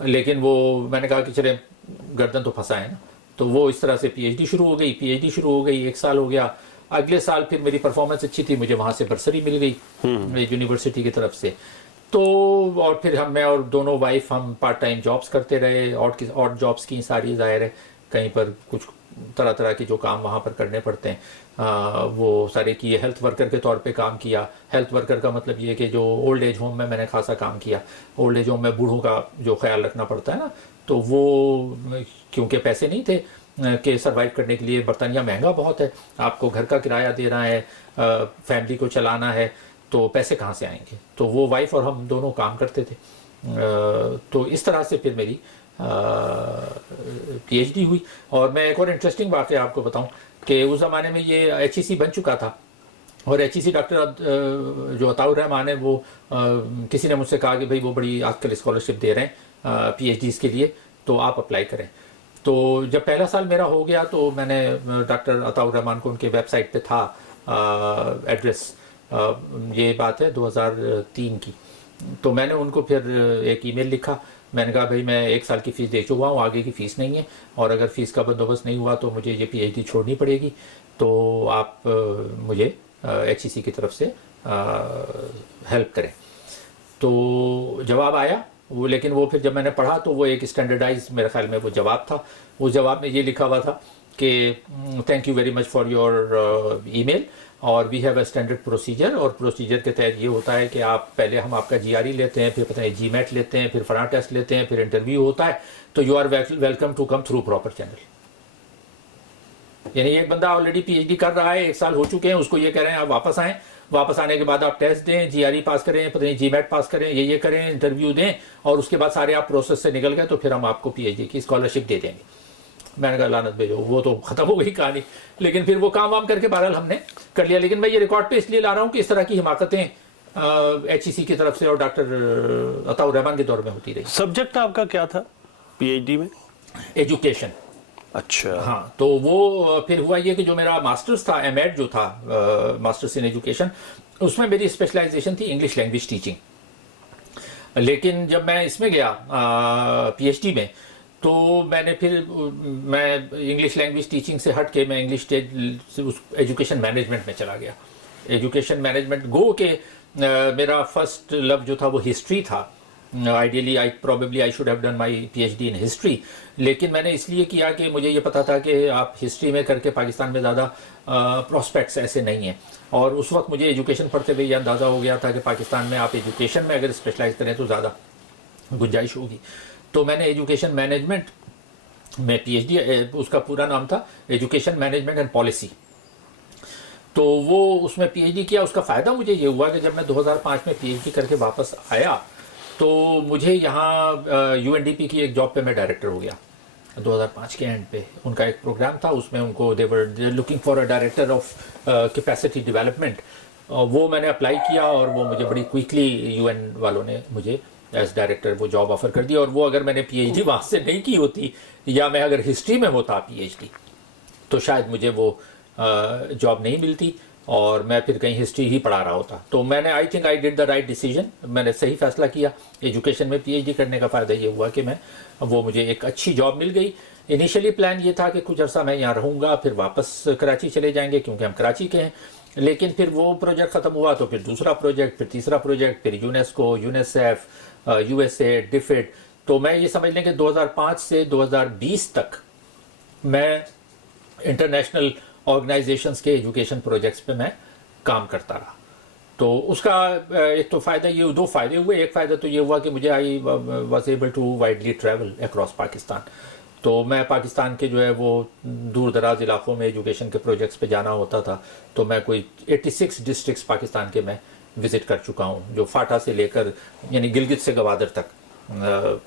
لیکن وہ میں نے کہا کہ چلے گردن تو پھنسا ہے نا. تو وہ اس طرح سے پی ایچ ڈی شروع ہو گئی. 1 سال ہو گیا. اگلے سال پھر میری پرفارمنس اچھی تھی، مجھے وہاں سے برسری مل گئی یونیورسٹی کی طرف سے. تو اور پھر میں اور دونوں وائف ہم پارٹ ٹائم جابس کرتے رہے، اور جابس کی ساری، ظاہر ہے کہیں پر کچھ طرح کے جو کام وہاں پر کرنے پڑتے ہیں وہ سارے کیے. ہیلتھ ورکر کے طور پہ کام کیا. ہیلتھ ورکر کا مطلب یہ کہ جو اولڈ ایج ہوم میں نے خاصا کام کیا. اولڈ ایج ہوم میں بوڑھوں کا جو خیال رکھنا پڑتا ہے نا، تو وہ کیونکہ پیسے نہیں تھے کہ سروائیو کرنے کے لیے، برطانیہ مہنگا بہت ہے، آپ کو گھر کا کرایہ دینا ہے، فیملی کو چلانا ہے، تو پیسے کہاں سے آئیں گے. تو وہ وائف اور ہم دونوں کام کرتے تھے. تو اس طرح سے پھر میری پی ایچ ڈی ہوئی. اور میں ایک اور انٹرسٹنگ واقعہ آپ کو بتاؤں کہ اس زمانے میں یہ ایچ ای سی بن چکا تھا، اور ایچ ای سی ڈاکٹر جو عطاء الرحمان ہے، وہ کسی نے مجھ سے کہا کہ بھائی وہ بڑی آج کل اسکالرشپ دے رہے ہیں پی ایچ ڈیز کے لیے، تو آپ اپلائی کریں. تو جب پہلا سال میرا ہو گیا تو میں نے ڈاکٹر عطاء الرحمان کو ان کے ویب سائٹ پہ تھا ایڈریس، یہ بات ہے 2003 کی. تو میں نے ان کو پھر ایک ای میل لکھا. میں نے کہا بھائی میں 1 سال کی فیس دے چکا ہوں، آگے کی فیس نہیں ہے، اور اگر فیس کا بندوبست نہیں ہوا تو مجھے یہ پی ایچ ڈی چھوڑنی پڑے گی. تو آپ مجھے ایچ ای سی کی طرف سے ہیلپ کریں. تو جواب آیا وہ، لیکن وہ پھر جب میں نے پڑھا تو وہ ایک اسٹینڈرڈائز میرے خیال میں وہ جواب تھا. اس جواب میں یہ لکھا ہوا تھا کہ thank you very much for your email, اور we have a standard procedure. اور پروسیجر کے تحت یہ ہوتا ہے کہ آپ پہلے ہم آپ کا جی آر ای لیتے ہیں، پھر پتہ ہے جی میٹ لیتے ہیں، پھر فلاں ٹیسٹ لیتے ہیں، پھر انٹرویو ہوتا ہے. تو you are welcome to come through proper channel. یعنی ایک بندہ آلریڈی پی ایچ ڈی کر رہا ہے، 1 سال ہو چکے ہیں، اس کو یہ کہہ رہے ہیں آپ واپس آئیں، واپس آنے کے بعد آپ ٹیسٹ دیں، جی آر ای پاس کریں، پتہ نہیں جی میٹ پاس کریں، یہ کریں، انٹرویو دیں، اور اس کے بعد سارے آپ پروسیس سے نکل گئے تو پھر ہم آپ کو پی ایچ ڈی کی اسکالرشپ دے دیں گے. میں نے کہا لعنت بھیجو، وہ تو ختم ہو گئی کہانی. لیکن پھر وہ کام وام کر کے بہرحال ہم نے کر لیا. لیکن میں یہ ریکارڈ پہ اس لیے لا رہا ہوں کہ اس طرح کی حماقتیں ایچ ای سی کی طرف سے اور ڈاکٹر عطاء الرحمان کے دور میں ہوتی رہی. سبجیکٹ آپ کا کیا تھا پی ایچ ڈی میں؟ ایجوکیشن. اچھا. ہاں. تو وہ پھر ہوا یہ کہ جو میرا ماسٹرز تھا، ایم ایڈ جو تھا، ماسٹرز ان ایجوکیشن، اس میں میری اسپیشلائزیشن تھی انگلش لینگویج ٹیچنگ. لیکن جب میں اس میں گیا پی ایچ ڈی میں، تو میں نے پھر میں انگلش لینگویج ٹیچنگ سے ہٹ کے میں انگلش ایجوکیشن مینجمنٹ میں چلا گیا. ایجوکیشن مینجمنٹ گو کہ میرا فرسٹ لو جو تھا وہ ہسٹری تھا. Ideally I should have done my P H D in history. لیکن میں نے اس لیے کیا کہ مجھے یہ پتا تھا کہ آپ ہسٹری میں کر کے پاکستان میں زیادہ پراسپیکٹس ایسے نہیں ہیں. اور اس وقت مجھے ایجوکیشن پڑھتے ہوئے یہ اندازہ ہو گیا تھا کہ پاکستان میں آپ ایجوکیشن میں اگر اسپیشلائز کریں تو زیادہ گنجائش ہوگی. تو میں نے ایجوکیشن مینجمنٹ میں پی ایچ ڈی، اس کا پورا نام تھا ایجوکیشن مینجمنٹ اینڈ پالیسی. تو وہ اس میں پی ایچ ڈی کیا. اس کا فائدہ مجھے یہ ہوا کہ جب میں 2005 میں پی ایچ ڈی کر کے واپس آیا تو مجھے یہاں یو این ڈی پی کی ایک جاب پہ میں ڈائریکٹر ہو گیا. 2005 کے اینڈ پہ ان کا ایک پروگرام تھا, اس میں ان کو they were looking for a director of capacity development. وہ میں نے اپلائی کیا اور وہ مجھے بڑی کوئکلی یو این والوں نے مجھے ایز ڈائریکٹر وہ جاب آفر کر دی. اور وہ اگر میں نے پی ایچ ڈی وہاں سے نہیں کی ہوتی یا میں اگر ہسٹری میں ہوتا پی ایچ ڈی تو شاید مجھے وہ جاب نہیں ملتی اور میں پھر کہیں ہسٹری ہی پڑھا رہا ہوتا. تو میں نے I think I did the right decision, میں نے صحیح فیصلہ کیا. ایجوکیشن میں پی ایچ ڈی کرنے کا فائدہ یہ ہوا کہ وہ مجھے ایک اچھی جاب مل گئی. انیشلی پلان یہ تھا کہ کچھ عرصہ میں یہاں رہوں گا, پھر واپس کراچی چلے جائیں گے کیونکہ ہم کراچی کے ہیں. لیکن پھر وہ پروجیکٹ ختم ہوا تو پھر دوسرا پروجیکٹ, پھر تیسرا پروجیکٹ, پھر UNESCO, UNICEF, U S A, DFID. تو میں یہ سمجھ لیں کہ 2005 سے 2020 تک میں انٹرنیشنل آرگنائزیشنس کے ایجوکیشن پروجیکٹس پہ میں کام کرتا رہا. تو اس کا ایک تو فائدہ یہ, دو فائدے ہوئے. ایک فائدہ تو یہ ہوا کہ مجھے I was able to widely travel across Pakistan. تو میں پاکستان کے جو ہے وہ دور دراز علاقوں میں ایجوکیشن کے پروجیکٹس پہ جانا ہوتا تھا. تو میں کوئی 86 ڈسٹرکٹس پاکستان کے میں وزٹ کر چکا ہوں, جو فاٹا سے لے کر یعنی گلگت سے گوادر تک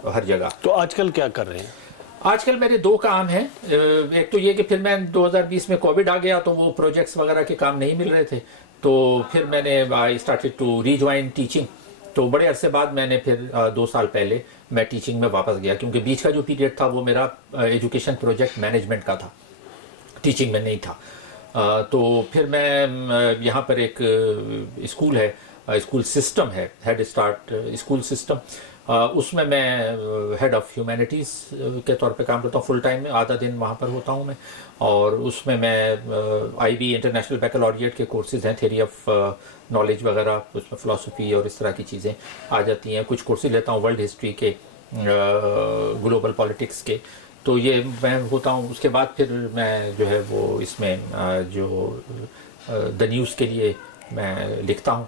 ہر جگہ. تو آج کل کیا کر رہے ہیں؟ آج کل میرے دو کام ہیں. ایک تو یہ کہ پھر میں 2020 میں کووڈ آ گیا تو وہ پروجیکٹس وغیرہ کے کام نہیں مل رہے تھے, تو پھر میں نے I started to rejoin teaching. تو بڑے عرصے بعد میں نے پھر 2 سال پہلے میں ٹیچنگ میں واپس گیا, کیونکہ بیچ کا جو پیریڈ تھا وہ میرا ایجوکیشن پروجیکٹ مینجمنٹ کا تھا, ٹیچنگ میں نہیں تھا. تو پھر میں یہاں پر ایک اسکول ہے, اسکول سسٹم ہے, ہیڈ اسٹارٹ اسکول سسٹم, اس میں ہیڈ آف ہیومینٹیز کے طور پہ کام کرتا ہوں فل ٹائم میں. آدھا دن وہاں پر ہوتا ہوں میں, اور اس میں آئی بی انٹرنیشنل بیکلوریٹ کے کورسز ہیں, تھیوری آف نالج وغیرہ, اس میں فلاسفی اور اس طرح کی چیزیں آ جاتی ہیں. کچھ کورسز لیتا ہوں ورلڈ ہسٹری کے, گلوبل پالیٹکس کے. تو یہ میں ہوتا ہوں. اس کے بعد پھر میں جو ہے وہ اس میں جو دا نیوز کے لیے میں لکھتا ہوں.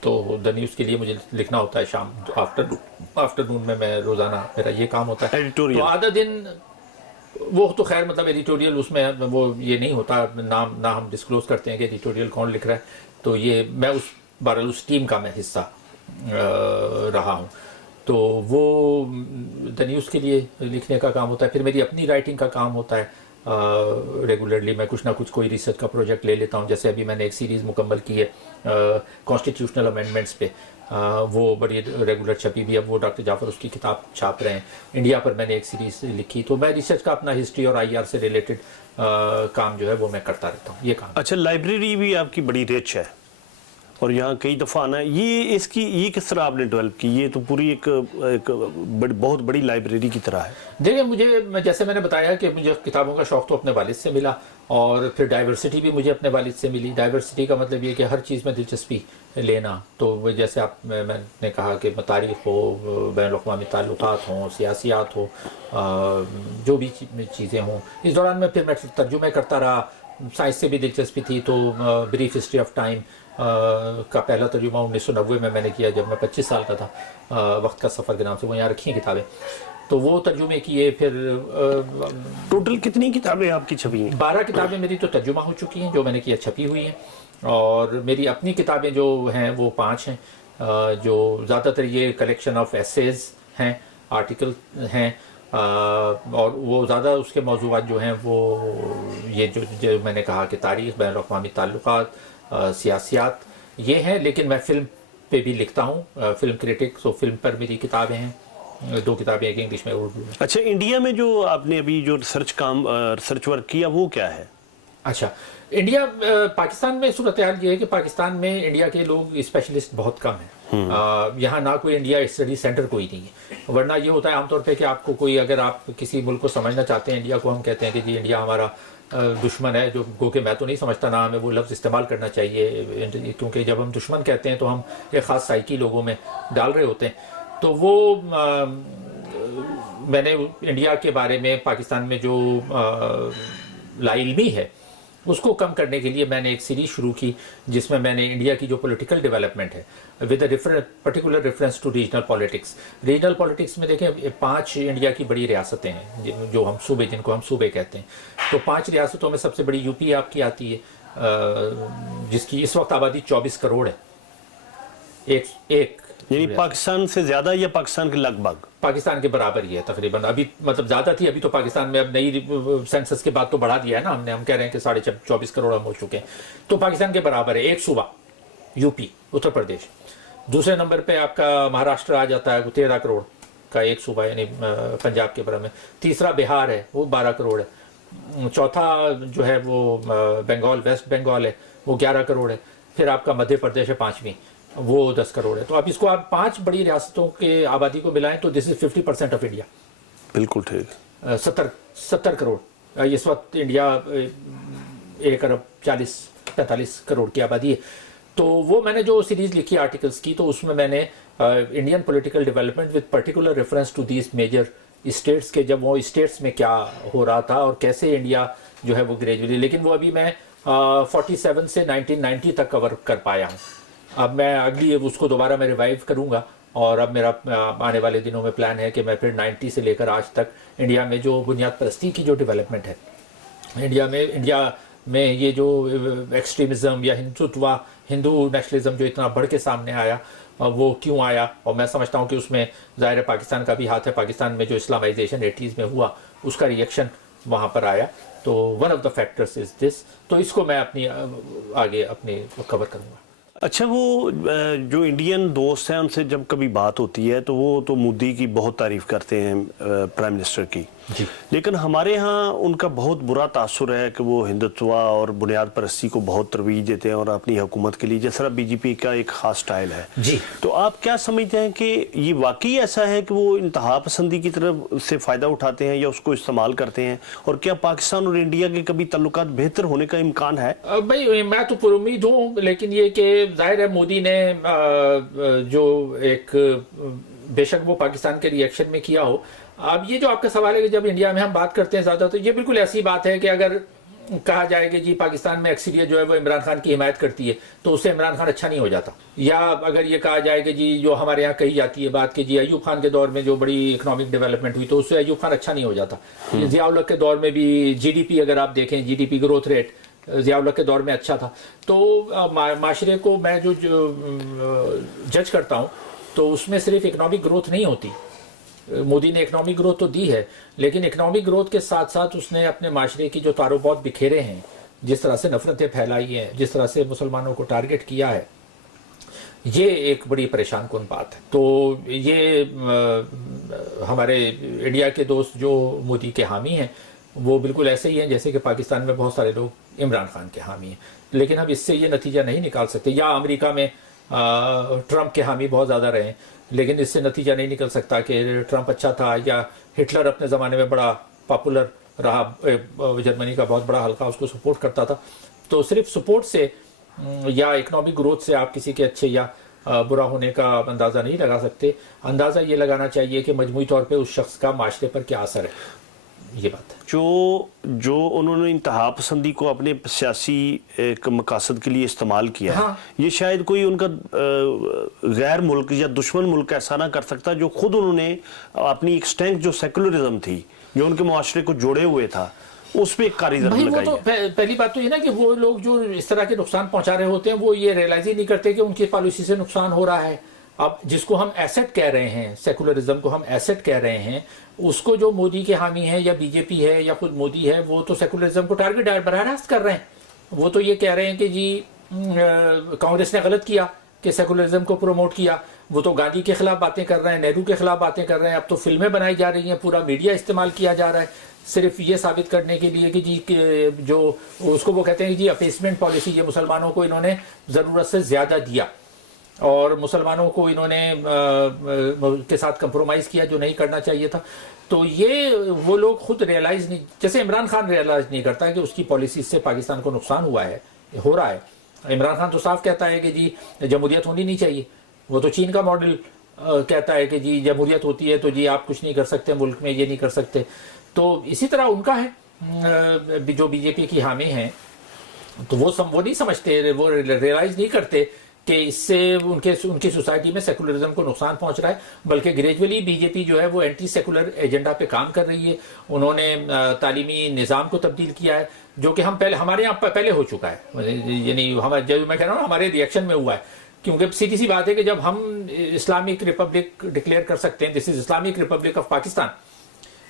تو دا نیوز کے لیے مجھے لکھنا ہوتا ہے شام آفٹرنون میں روزانہ میرا یہ کام ہوتا ہے. تو آدھا دن وہ تو خیر مطلب ایڈیٹوریل اس میں وہ یہ نہیں ہوتا, نام نہ ہم ڈسکلوز کرتے ہیں کہ ایڈیٹوریل کون لکھ رہا ہے. تو یہ میں بہرحال اس ٹیم کا میں حصہ رہا ہوں. تو وہ دا نیوز کے لیے لکھنے کا کام ہوتا ہے. پھر میری اپنی رائٹنگ کا کام ہوتا ہے. ریگولرلی میں کچھ نہ کچھ کوئی ریسرچ کا پروجیکٹ لے لیتا ہوں. جیسے ابھی میں نے ایک سیریز مکمل کی ہے کانسٹیٹیوشنل امینڈمنٹس پہ, وہ بڑی ریگولر چھپی بھی. اب وہ ڈاکٹر جعفر اس کی کتاب چھاپ رہے ہیں. انڈیا پر میں نے ایک سیریز لکھی. تو میں ریسرچ کا اپنا ہسٹری اور آئی آر سے ریلیٹڈ کام جو ہے وہ میں کرتا رہتا ہوں. یہ کام. اچھا, لائبریری بھی آپ کی بڑی رچ ہے اور یہاں کئی دفعہ آنا ہے. یہ کس طرح آپ نے ڈیولپ کی؟ یہ تو پوری ایک بہت بڑی لائبریری کی طرح ہے. دیکھیں, مجھے جیسے میں نے بتایا کہ مجھے کتابوں کا شوق تو اپنے والد سے ملا, اور پھر ڈائیورسٹی بھی مجھے اپنے والد سے ملی. ڈائیورسٹی کا مطلب یہ کہ ہر چیز میں دلچسپی لینا. تو جیسے میں نے کہا کہ تاریخ ہو, بین الاقوامی تعلقات ہوں, سیاسیات ہو, جو بھی چیزیں ہوں. اس دوران میں پھر میں ترجمے کرتا رہا. سائنس سے بھی دلچسپی تھی, تو بریف ہسٹری آف ٹائم کا پہلا ترجمہ 1990 میں نے کیا جب میں 25 سال کا تھا, وقت کا سفر کے نام سے. وہ یہاں رکھی ہیں کتابیں, تو وہ ترجمے کیے. پھر ٹوٹل کتنی کتابیں آپ کی چھپی ہیں؟ 12 کتابیں میری تو ترجمہ ہو چکی ہیں, جو میں نے کیا چھپی ہوئی ہیں. اور میری اپنی کتابیں جو ہیں وہ 5 ہیں, جو زیادہ تر یہ کلیکشن آف ایسیز ہیں, آرٹیکل ہیں, اور وہ زیادہ اس کے موضوعات جو ہیں وہ یہ جو میں نے کہا کہ تاریخ, بین الاقوامی تعلقات, سیاسیات, یہ ہیں. لیکن میں فلم پہ بھی لکھتا ہوں, فلم کریٹک. تو فلم پر میری کتابیں ہیں, 2 کتابیں, ایک انگلش میں, اردو میں. اچھا, انڈیا میں جو آپ نے ابھی جو ریسرچ ورک کیا وہ کیا ہے؟ اچھا, انڈیا پاکستان میں صورتحال یہ ہے کہ پاکستان میں انڈیا کے لوگ اسپیشلسٹ بہت کم ہیں. یہاں نہ کوئی انڈیا اسٹڈی سینٹر کوئی نہیں ہے. ورنہ یہ ہوتا ہے عام طور پہ کہ آپ کو کوئی, اگر آپ کسی ملک کو سمجھنا چاہتے ہیں, انڈیا کو ہم کہتے ہیں کہ جی انڈیا ہمارا دشمن ہے, جو گو کہ میں تو نہیں سمجھتا, نہ ہمیں وہ لفظ استعمال کرنا چاہیے, کیونکہ جب ہم دشمن کہتے ہیں تو ہم ایک خاص سائیکی لوگوں میں ڈال رہے ہوتے ہیں. تو وہ میں نے انڈیا کے بارے میں پاکستان میں جو لا علمی ہے اس کو کم کرنے کے لیے میں نے ایک سیریز شروع کی, جس میں نے انڈیا کی جو پولیٹیکل ڈیولپمنٹ ہے with a particular reference to regional politics. Regional politics میں دیکھیں 5 انڈیا کی بڑی ریاستیں ہیں, جو ہم صوبے, جن کو ہم صوبے کہتے ہیں. تو 5 ریاستوں میں سب سے بڑی یو پی آپ کی آتی ہے, جس کی اس وقت آبادی 24 کروڑ ہے. ایک یعنی پاکستان سے زیادہ یا پاکستان کے لگ بھگ؟ پاکستان کے برابر ہی ہے تقریباً. ابھی مطلب زیادہ تھی, ابھی تو پاکستان میں اب نئی سینسس کے بعد تو بڑھا دیا ہے نا ہم کہہ رہے ہیں کہ 24.5 کروڑ ہم ہو چکے ہیں, تو پاکستان کے برابر ہے. ایک صوبہ یو پی اتر پردیش, دوسرے نمبر پہ آپ کا مہاراشٹر آ جاتا ہے, 13 کروڑ کا ایک صوبہ یعنی پنجاب کے برابر میں. تیسرا بہار ہے, وہ 12 کروڑ ہے. چوتھا جو ہے وہ بنگال, ویسٹ بنگال ہے, وہ 11 کروڑ ہے. پھر آپ کا مدھیہ پردیش ہے 5ویں, وہ 10 کروڑ ہے. تو اب اس کو آپ 5 بڑی ریاستوں کے آبادی کو ملائیں تو دس از 50% آف انڈیا. بالکل ٹھیک. 70 کروڑ اس وقت انڈیا 1 ارب 45 کروڑ کی آبادی ہے. تو وہ میں نے جو سیریز لکھی آرٹیکلس کی, تو اس میں میں نے Indian political development with particular reference to these major states کے, جب وہ اسٹیٹس میں کیا ہو رہا تھا اور کیسے انڈیا جو ہے وہ گریجولی, لیکن وہ ابھی میں 47 سے 1990 تک کور کر پایا ہوں. اب میں اگلی اس کو دوبارہ میں ریوائیو کروں گا, اور اب میرا آنے والے دنوں میں پلان ہے کہ میں پھر 90 سے لے کر آج تک انڈیا میں جو بنیاد پرستی کی جو ڈیولپمنٹ ہے انڈیا میں یہ جو ایکسٹریمزم یا ہندو نیشنلزم جو اتنا بڑھ کے سامنے آیا, وہ کیوں آیا. اور میں سمجھتا ہوں کہ اس میں ظاہر پاکستان کا بھی ہاتھ ہے. پاکستان میں جو اسلامائزیشن 80s میں ہوا, اس کا ریئیکشن وہاں پر آیا. تو one of the factors is this. تو اس کو میں اپنی آگے اپنے کور کروں گا. اچھا, وہ جو انڈین دوست ہیں ان سے جب کبھی بات ہوتی ہے تو وہ تو مودی کی بہت تعریف کرتے ہیں, پرائم منسٹر کی, لیکن ہمارے ہاں ان کا بہت برا تاثر ہے کہ وہ ہندوتوا اور بنیاد پرستی کو بہت ترویج دیتے ہیں اور اپنی حکومت کے لیے, جس طرح بی جے پی کا ایک خاص سٹائل ہے. تو آپ کیا سمجھتے ہیں کہ یہ واقعی ایسا ہے کہ وہ انتہا پسندی کی طرف سے فائدہ اٹھاتے ہیں یا اس کو استعمال کرتے ہیں, اور کیا پاکستان اور انڈیا کے کبھی تعلقات بہتر ہونے کا امکان ہے؟ بھائی میں تو پر امید ہوں, لیکن یہ کہ ظاہر ہے مودی نے جو ایک بے شک وہ پاکستان کے ریئیکشن میں کیا ہو. اب یہ جو آپ کا سوال ہے کہ جب انڈیا میں ہم بات کرتے ہیں زیادہ, تو یہ بالکل ایسی بات ہے کہ اگر کہا جائے کہ جی پاکستان میں اکثریت جو ہے وہ عمران خان کی حمایت کرتی ہے تو اس سے عمران خان اچھا نہیں ہو جاتا. یا اگر یہ کہا جائے کہ جی جو ہمارے یہاں کہی جاتی ہے بات کہ جی ایوب خان کے دور میں جو بڑی اکنامک ڈیولپمنٹ ہوئی تو اس سے ایوب خان اچھا نہیں ہو جاتا. ضیاء الحق کے دور میں بھی جی ڈی پی اگر آپ دیکھیں, G D P growth rate Zia ul-Haq کے دور میں اچھا تھا. تو معاشرے کو میں جو جج کرتا ہوں تو اس میں صرف اکنامک گروتھ نہیں ہوتی. مودی نے اکنامک گروتھ تو دی ہے, لیکن اکنامک گروتھ کے ساتھ ساتھ اس نے اپنے معاشرے کی جو تاروبات بکھیرے ہیں, جس طرح سے نفرتیں پھیلائی ہیں, جس طرح سے مسلمانوں کو ٹارگٹ کیا ہے, یہ ایک بڑی پریشان کن بات ہے. تو یہ ہمارے انڈیا کے دوست جو مودی کے حامی ہیں وہ بالکل ایسے ہی ہیں جیسے کہ پاکستان میں بہت سارے لوگ عمران خان کے حامی ہیں. لیکن ہم اس سے یہ نتیجہ نہیں نکال سکتے, یا امریکہ میں ٹرمپ کے حامی بہت زیادہ رہے, لیکن اس سے نتیجہ نہیں نکل سکتا کہ ٹرمپ اچھا تھا, یا ہٹلر اپنے زمانے میں بڑا پاپولر رہا, جرمنی کا بہت بڑا حلقہ اس کو سپورٹ کرتا تھا. تو صرف سپورٹ سے یا اکنامک گروتھ سے آپ کسی کے اچھے یا برا ہونے کا اندازہ نہیں لگا سکتے. اندازہ یہ لگانا چاہیے کہ مجموعی طور پہ اس شخص کا معاشرے پر کیا اثر ہے. یہ بات ہے جو انہوں نے انتہا پسندی کو اپنے سیاسی ایک مقاصد کے لیے استعمال کیا ہے, یہ شاید کوئی ان کا غیر ملک یا دشمن ملک ایسا نہ کر سکتا جو خود انہوں نے اپنی ایک اسٹرینتھ جو سیکولرزم تھی, جو ان کے معاشرے کو جوڑے ہوئے تھا, اس پہ ایک کاری ضرور لگائی ہے. پہلی بات تو یہ نا کہ وہ لوگ جو اس طرح کے نقصان پہنچا رہے ہوتے ہیں وہ یہ ریئلائز ہی نہیں کرتے کہ ان کی پالیسی سے نقصان ہو رہا ہے. اب جس کو ہم ایسٹ کہہ رہے ہیں, سیکولرزم کو ہم ایسٹ کہہ رہے ہیں, اس کو جو مودی کے حامی ہیں یا بی جے پی ہے یا خود مودی ہے, وہ تو سیکولرزم کو ٹارگٹ براہ راست کر رہے ہیں. وہ تو یہ کہہ رہے ہیں کہ جی کانگریس نے غلط کیا کہ سیکولرزم کو پروموٹ کیا. وہ تو گاندھی کے خلاف باتیں کر رہے ہیں, نہرو کے خلاف باتیں کر رہے ہیں. اب تو فلمیں بنائی جا رہی ہیں, پورا میڈیا استعمال کیا جا رہا ہے صرف یہ ثابت کرنے کے لیے کہ جی جو اس کو وہ کہتے ہیں کہ جی اپیسمنٹ پالیسی, یہ مسلمانوں کو انہوں نے ضرورت سے زیادہ دیا اور مسلمانوں کو انہوں نے کے ساتھ کمپرومائز کیا جو نہیں کرنا چاہیے تھا. تو یہ وہ لوگ خود ریئلائز نہیں, جیسے عمران خان ریئلائز نہیں کرتا کہ اس کی پالیسی سے پاکستان کو نقصان ہوا ہے, ہو رہا ہے. عمران خان تو صاف کہتا ہے کہ جی جمہوریت ہونی نہیں چاہیے. وہ تو چین کا ماڈل کہتا ہے کہ جی جمہوریت ہوتی ہے تو جی آپ کچھ نہیں کر سکتے ملک میں, یہ نہیں کر سکتے. تو اسی طرح ان کا ہے جو بی جے پی کی حامی ہیں, تو وہ نہیں سمجھتے, وہ ریئلائز نہیں کرتے کہ اس سے ان کی سوسائٹی میں سیکولرزم کو نقصان پہنچ رہا ہے. بلکہ گریجولی بی جے پی جو ہے وہ اینٹی سیکولر ایجنڈا پہ کام کر رہی ہے. انہوں نے تعلیمی نظام کو تبدیل کیا ہے, جو کہ ہمارے یہاں پہلے ہو چکا ہے. یعنی جو میں کہہ رہا ہوں ہمارے ریئیکشن میں ہوا ہے کیونکہ سیدھی سی بات ہے کہ جب ہم اسلامک ریپبلک ڈکلیئر کر سکتے ہیں، this is Islamic Republic of Pakistan,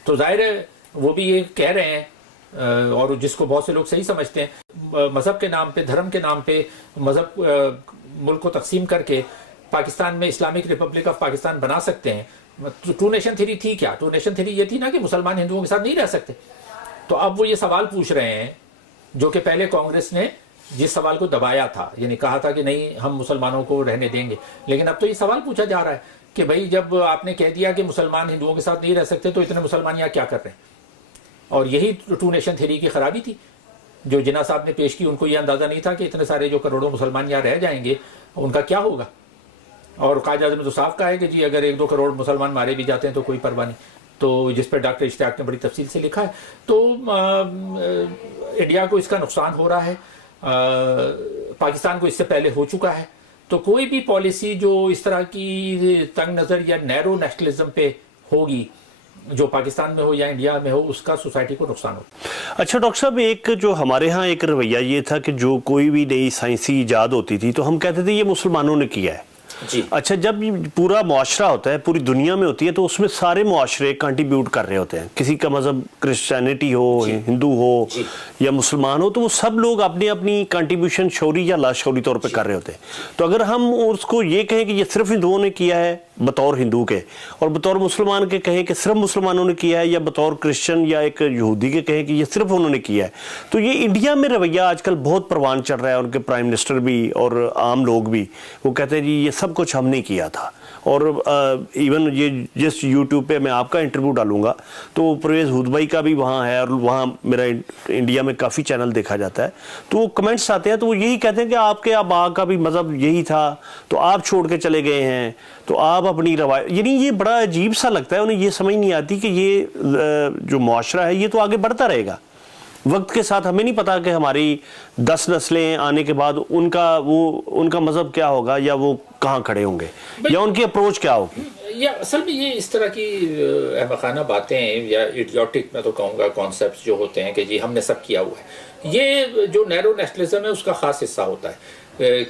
تو ظاہر ہے وہ بھی یہ کہہ رہے ہیں، اور جس کو بہت سے لوگ صحیح سمجھتے ہیں، مذہب کے نام پہ، دھرم کے نام پہ مذہب ملک کو تقسیم کر کے پاکستان میں اسلامک ریپبلک آف پاکستان بنا سکتے ہیں۔ ٹو نیشن تھیوری تھی کیا؟ ٹو نیشن تھیوری یہ تھی نا کہ مسلمان ہندوؤں کے ساتھ نہیں رہ سکتے۔ تو اب وہ یہ سوال پوچھ رہے ہیں جو کہ پہلے کانگریس نے جس سوال کو دبایا تھا، یعنی کہا تھا کہ نہیں ہم مسلمانوں کو رہنے دیں گے، لیکن اب تو یہ سوال پوچھا جا رہا ہے کہ بھائی جب آپ نے کہہ دیا کہ مسلمان ہندوؤں کے ساتھ نہیں رہ سکتے تو اتنے مسلمان یہاں کیا کر رہے ہیں؟ اور یہی ٹو نیشن تھیوری کی خرابی تھی جو جناح صاحب نے پیش کی۔ ان کو یہ اندازہ نہیں تھا کہ اتنے سارے جو کروڑوں مسلمان یہاں رہ جائیں گے ان کا کیا ہوگا، اور قائد اعظم نے تو صاف کہا ہے کہ جی اگر 1-2 کروڑ مسلمان مارے بھی جاتے ہیں تو کوئی پرواہ نہیں، تو جس پہ ڈاکٹر اشتیاق نے بڑی تفصیل سے لکھا ہے۔ تو انڈیا کو اس کا نقصان ہو رہا ہے، پاکستان کو اس سے پہلے ہو چکا ہے، تو کوئی بھی پالیسی جو اس طرح کی تنگ نظر یا نیرو نیشنلزم پہ ہوگی، جو پاکستان میں ہو یا انڈیا میں ہو، اس کا سوسائٹی کو نقصان ہوگا۔ اچھا ڈاکٹر صاحب، ایک جو ہمارے ہاں ایک رویہ یہ تھا کہ جو کوئی بھی نئی سائنسی ایجاد ہوتی تھی تو ہم کہتے تھے یہ مسلمانوں نے کیا ہے۔ جی اچھا، جب پورا معاشرہ ہوتا ہے، پوری دنیا میں ہوتی ہے، تو اس میں سارے معاشرے کنٹریبیوٹ کر رہے ہوتے ہیں، کسی کا مذہب کرسچینٹی ہو، ہندو ہو یا مسلمان ہو، تو وہ سب لوگ اپنی اپنی کنٹریبیوشن شعوری یا لاشعوری طور پہ کر رہے ہوتے ہیں۔ تو اگر ہم اس کو یہ کہیں کہ یہ صرف ہندوؤں نے کیا ہے بطور ہندو کے، اور بطور مسلمان کے کہیں کہ صرف مسلمانوں نے کیا ہے، یا بطور کرسچن یا ایک یہودی کے کہیں کہ یہ صرف انہوں نے کیا ہے، تو یہ انڈیا میں رویہ آج کل بہت پروان چڑھ رہا ہے۔ ان کے پرائم منسٹر بھی اور عام لوگ بھی وہ کہتے ہیں جی یہ سب کچھ ہم نے کیا تھا۔ اور ایون یہ جس یوٹیوب پہ میں آپ کا انٹرویو ڈالوں گا تو پرویز ہودبائی کا بھی وہاں ہے، اور وہاں میرا انڈیا میں کافی چینل دیکھا جاتا ہے، تو وہ کمنٹس آتے ہیں تو وہ یہی کہتے ہیں کہ آپ کے آبا کا بھی مذہب یہی تھا تو آپ چھوڑ کے چلے گئے ہیں، تو آپ اپنی روایت، یعنی یہ بڑا عجیب سا لگتا ہے، انہیں یہ سمجھ نہیں آتی کہ یہ جو معاشرہ ہے یہ تو آگے بڑھتا رہے گا وقت کے ساتھ۔ ہمیں نہیں پتا کہ ہماری 10 نسلیں آنے کے بعد ان کا مذہب کیا ہوگا، یا وہ کہاں کھڑے ہوں گے، یا ان کی اپروچ کیا ہوگی۔ یا اصل میں یہ اس طرح کی احمقانہ باتیں یا ایڈیوٹک میں تو کہوں گا کانسیپٹس جو ہوتے ہیں کہ جی ہم نے سب کیا ہوا ہے، یہ جو نیرو نیشنلزم ہے اس کا خاص حصہ ہوتا ہے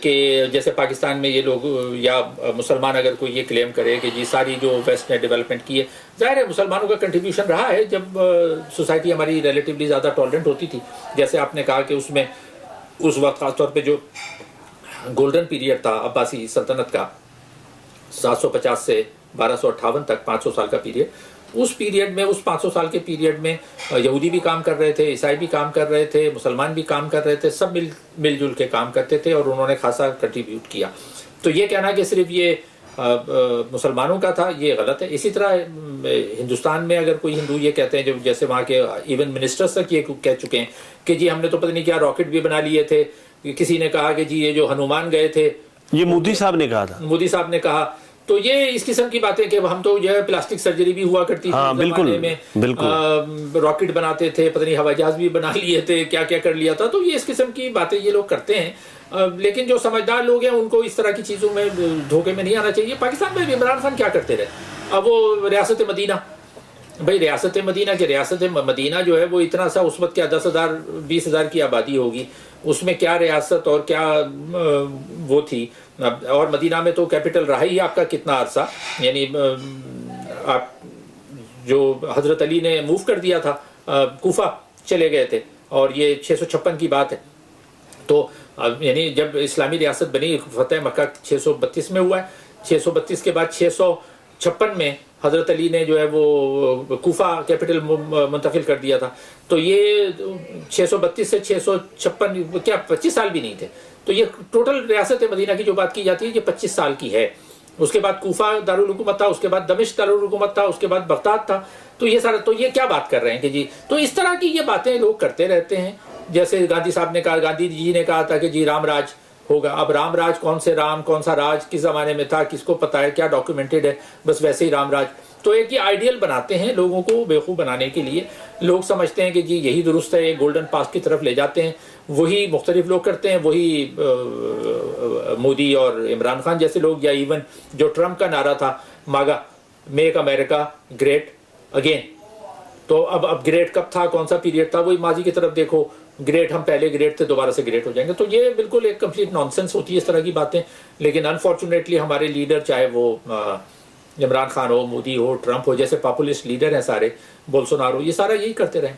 کہ جیسے پاکستان میں یہ لوگ یا مسلمان اگر کوئی یہ کلیم کرے کہ جی ساری جو ویسٹ نے ڈیولپمنٹ کی ہے، ظاہر ہے مسلمانوں کا کنٹریبیوشن رہا ہے جب سوسائٹی ہماری ریلیٹیولی زیادہ ٹالرنٹ ہوتی تھی، جیسے آپ نے کہا کہ اس میں اس وقت خاص طور پہ جو گولڈن پیریڈ تھا عباسی سلطنت کا 750 سے 1258 تک 500 سال کا پیریڈ، اس پیریڈ میں، اس 500 سال کے پیریڈ میں یہودی بھی کام کر رہے تھے، عیسائی بھی کام کر رہے تھے، مسلمان بھی کام کر رہے تھے، سب مل جل کے کام کرتے تھے اور انہوں نے خاصا کنٹریبیوٹ کیا۔ تو یہ کہنا کہ صرف یہ مسلمانوں کا تھا یہ غلط ہے۔ اسی طرح ہندوستان میں اگر کوئی ہندو یہ کہتے ہیں، جو جیسے وہاں کے ایون منسٹرز تک یہ کہہ چکے ہیں کہ جی ہم نے تو پتہ نہیں کیا راکٹ بھی بنا لیے تھے، کسی نے کہا کہ جی یہ جو ہنومان گئے تھے، یہ مودی صاحب نے کہا تھا، مودی صاحب نے کہا، تو یہ اس قسم کی باتیں کہ ہم تو جو ہے پلاسٹک سرجری بھی ہوا کرتی تھی زمانے میں، راکٹ بناتے تھے، پتہ نہیں ہوائی جہاز بھی بنا لیے تھے، کیا کیا کر لیا تھا، تو یہ اس قسم کی باتیں یہ لوگ کرتے ہیں۔ لیکن جو سمجھدار لوگ ہیں ان کو اس طرح کی چیزوں میں دھوکے میں نہیں آنا چاہیے۔ پاکستان میں عمران خان کیا کرتے رہے، اب وہ ریاست مدینہ، بھائی ریاست مدینہ کہ ریاست مدینہ جو ہے وہ اتنا سا اس وقت کیا 10,000 20,000 کی آبادی ہوگی، اس میں کیا ریاست اور کیا وہ تھی، اور مدینہ میں تو کیپٹل رہا ہی آپ کا کتنا عرصہ، یعنی آپ جو حضرت علی نے موو کر دیا تھا کوفہ چلے گئے تھے، اور یہ 656 کی بات ہے، تو یعنی جب اسلامی ریاست بنی فتح مکہ 632 میں ہوا ہے، 632 کے بعد 656 میں حضرت علی نے جو ہے وہ کوفہ کیپٹل منتقل کر دیا تھا، تو یہ 632 سے 656 کیا 25 سال بھی نہیں تھے، تو یہ ٹوٹل ریاست مدینہ کی جو بات کی جاتی ہے یہ 25 سال کی ہے۔ اس کے بعد کوفہ دارالحکومت تھا، اس کے بعد دمشق دارالحکومت تھا، اس کے بعد بغداد تھا، تو یہ سارا، تو یہ کیا بات کر رہے ہیں کہ جی، تو اس طرح کی یہ باتیں لوگ کرتے رہتے ہیں۔ جیسے گاندھی صاحب نے کہا، گاندھی جی نے کہا تھا کہ جی رام راج ہوگا، اب رام راج کون سے رام، کون سا راج کس زمانے میں تھا، کس کو پتا ہے، کیا ڈاکیومنٹڈ ہے، بس ویسے ہی رام راج۔ تو ایک یہ آئیڈیل بناتے ہیں لوگوں کو بیوقوف بنانے کے لیے، لوگ سمجھتے ہیں کہ جی یہی درست ہے، ایک گولڈن پاس کی طرف لے جاتے ہیں، وہی مختلف لوگ کرتے ہیں، وہی مودی اور عمران خان جیسے لوگ، یا ایون جو ٹرمپ کا نعرہ تھا ماگا، میک امریکہ گریٹ اگین، تو اب گریٹ کب تھا, کون سا پیریڈ تھا, وہی ماضی کی طرف دیکھو, گریٹ ہم پہلے گریٹ تھے دوبارہ سے گریٹ ہو جائیں گے. تو یہ بالکل ایک کمپلیٹ نان سینس ہوتی ہے اس طرح کی باتیں. لیکن انفارچونیٹلی ہمارے لیڈر, چاہے وہ عمران خان ہو, مودی ہو, ٹرمپ ہو, جیسے پاپولسٹ لیڈر ہیں سارے, بولسونارو, یہ سارا یہی کرتے رہے.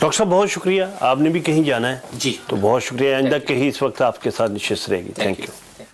ڈاکٹر صاحب بہت شکریہ, آپ نے بھی کہیں جانا ہے جی, تو بہت شکریہ. آئندہ کہیں اس وقت آپ کے ساتھ نشست رہے گی. Thank you.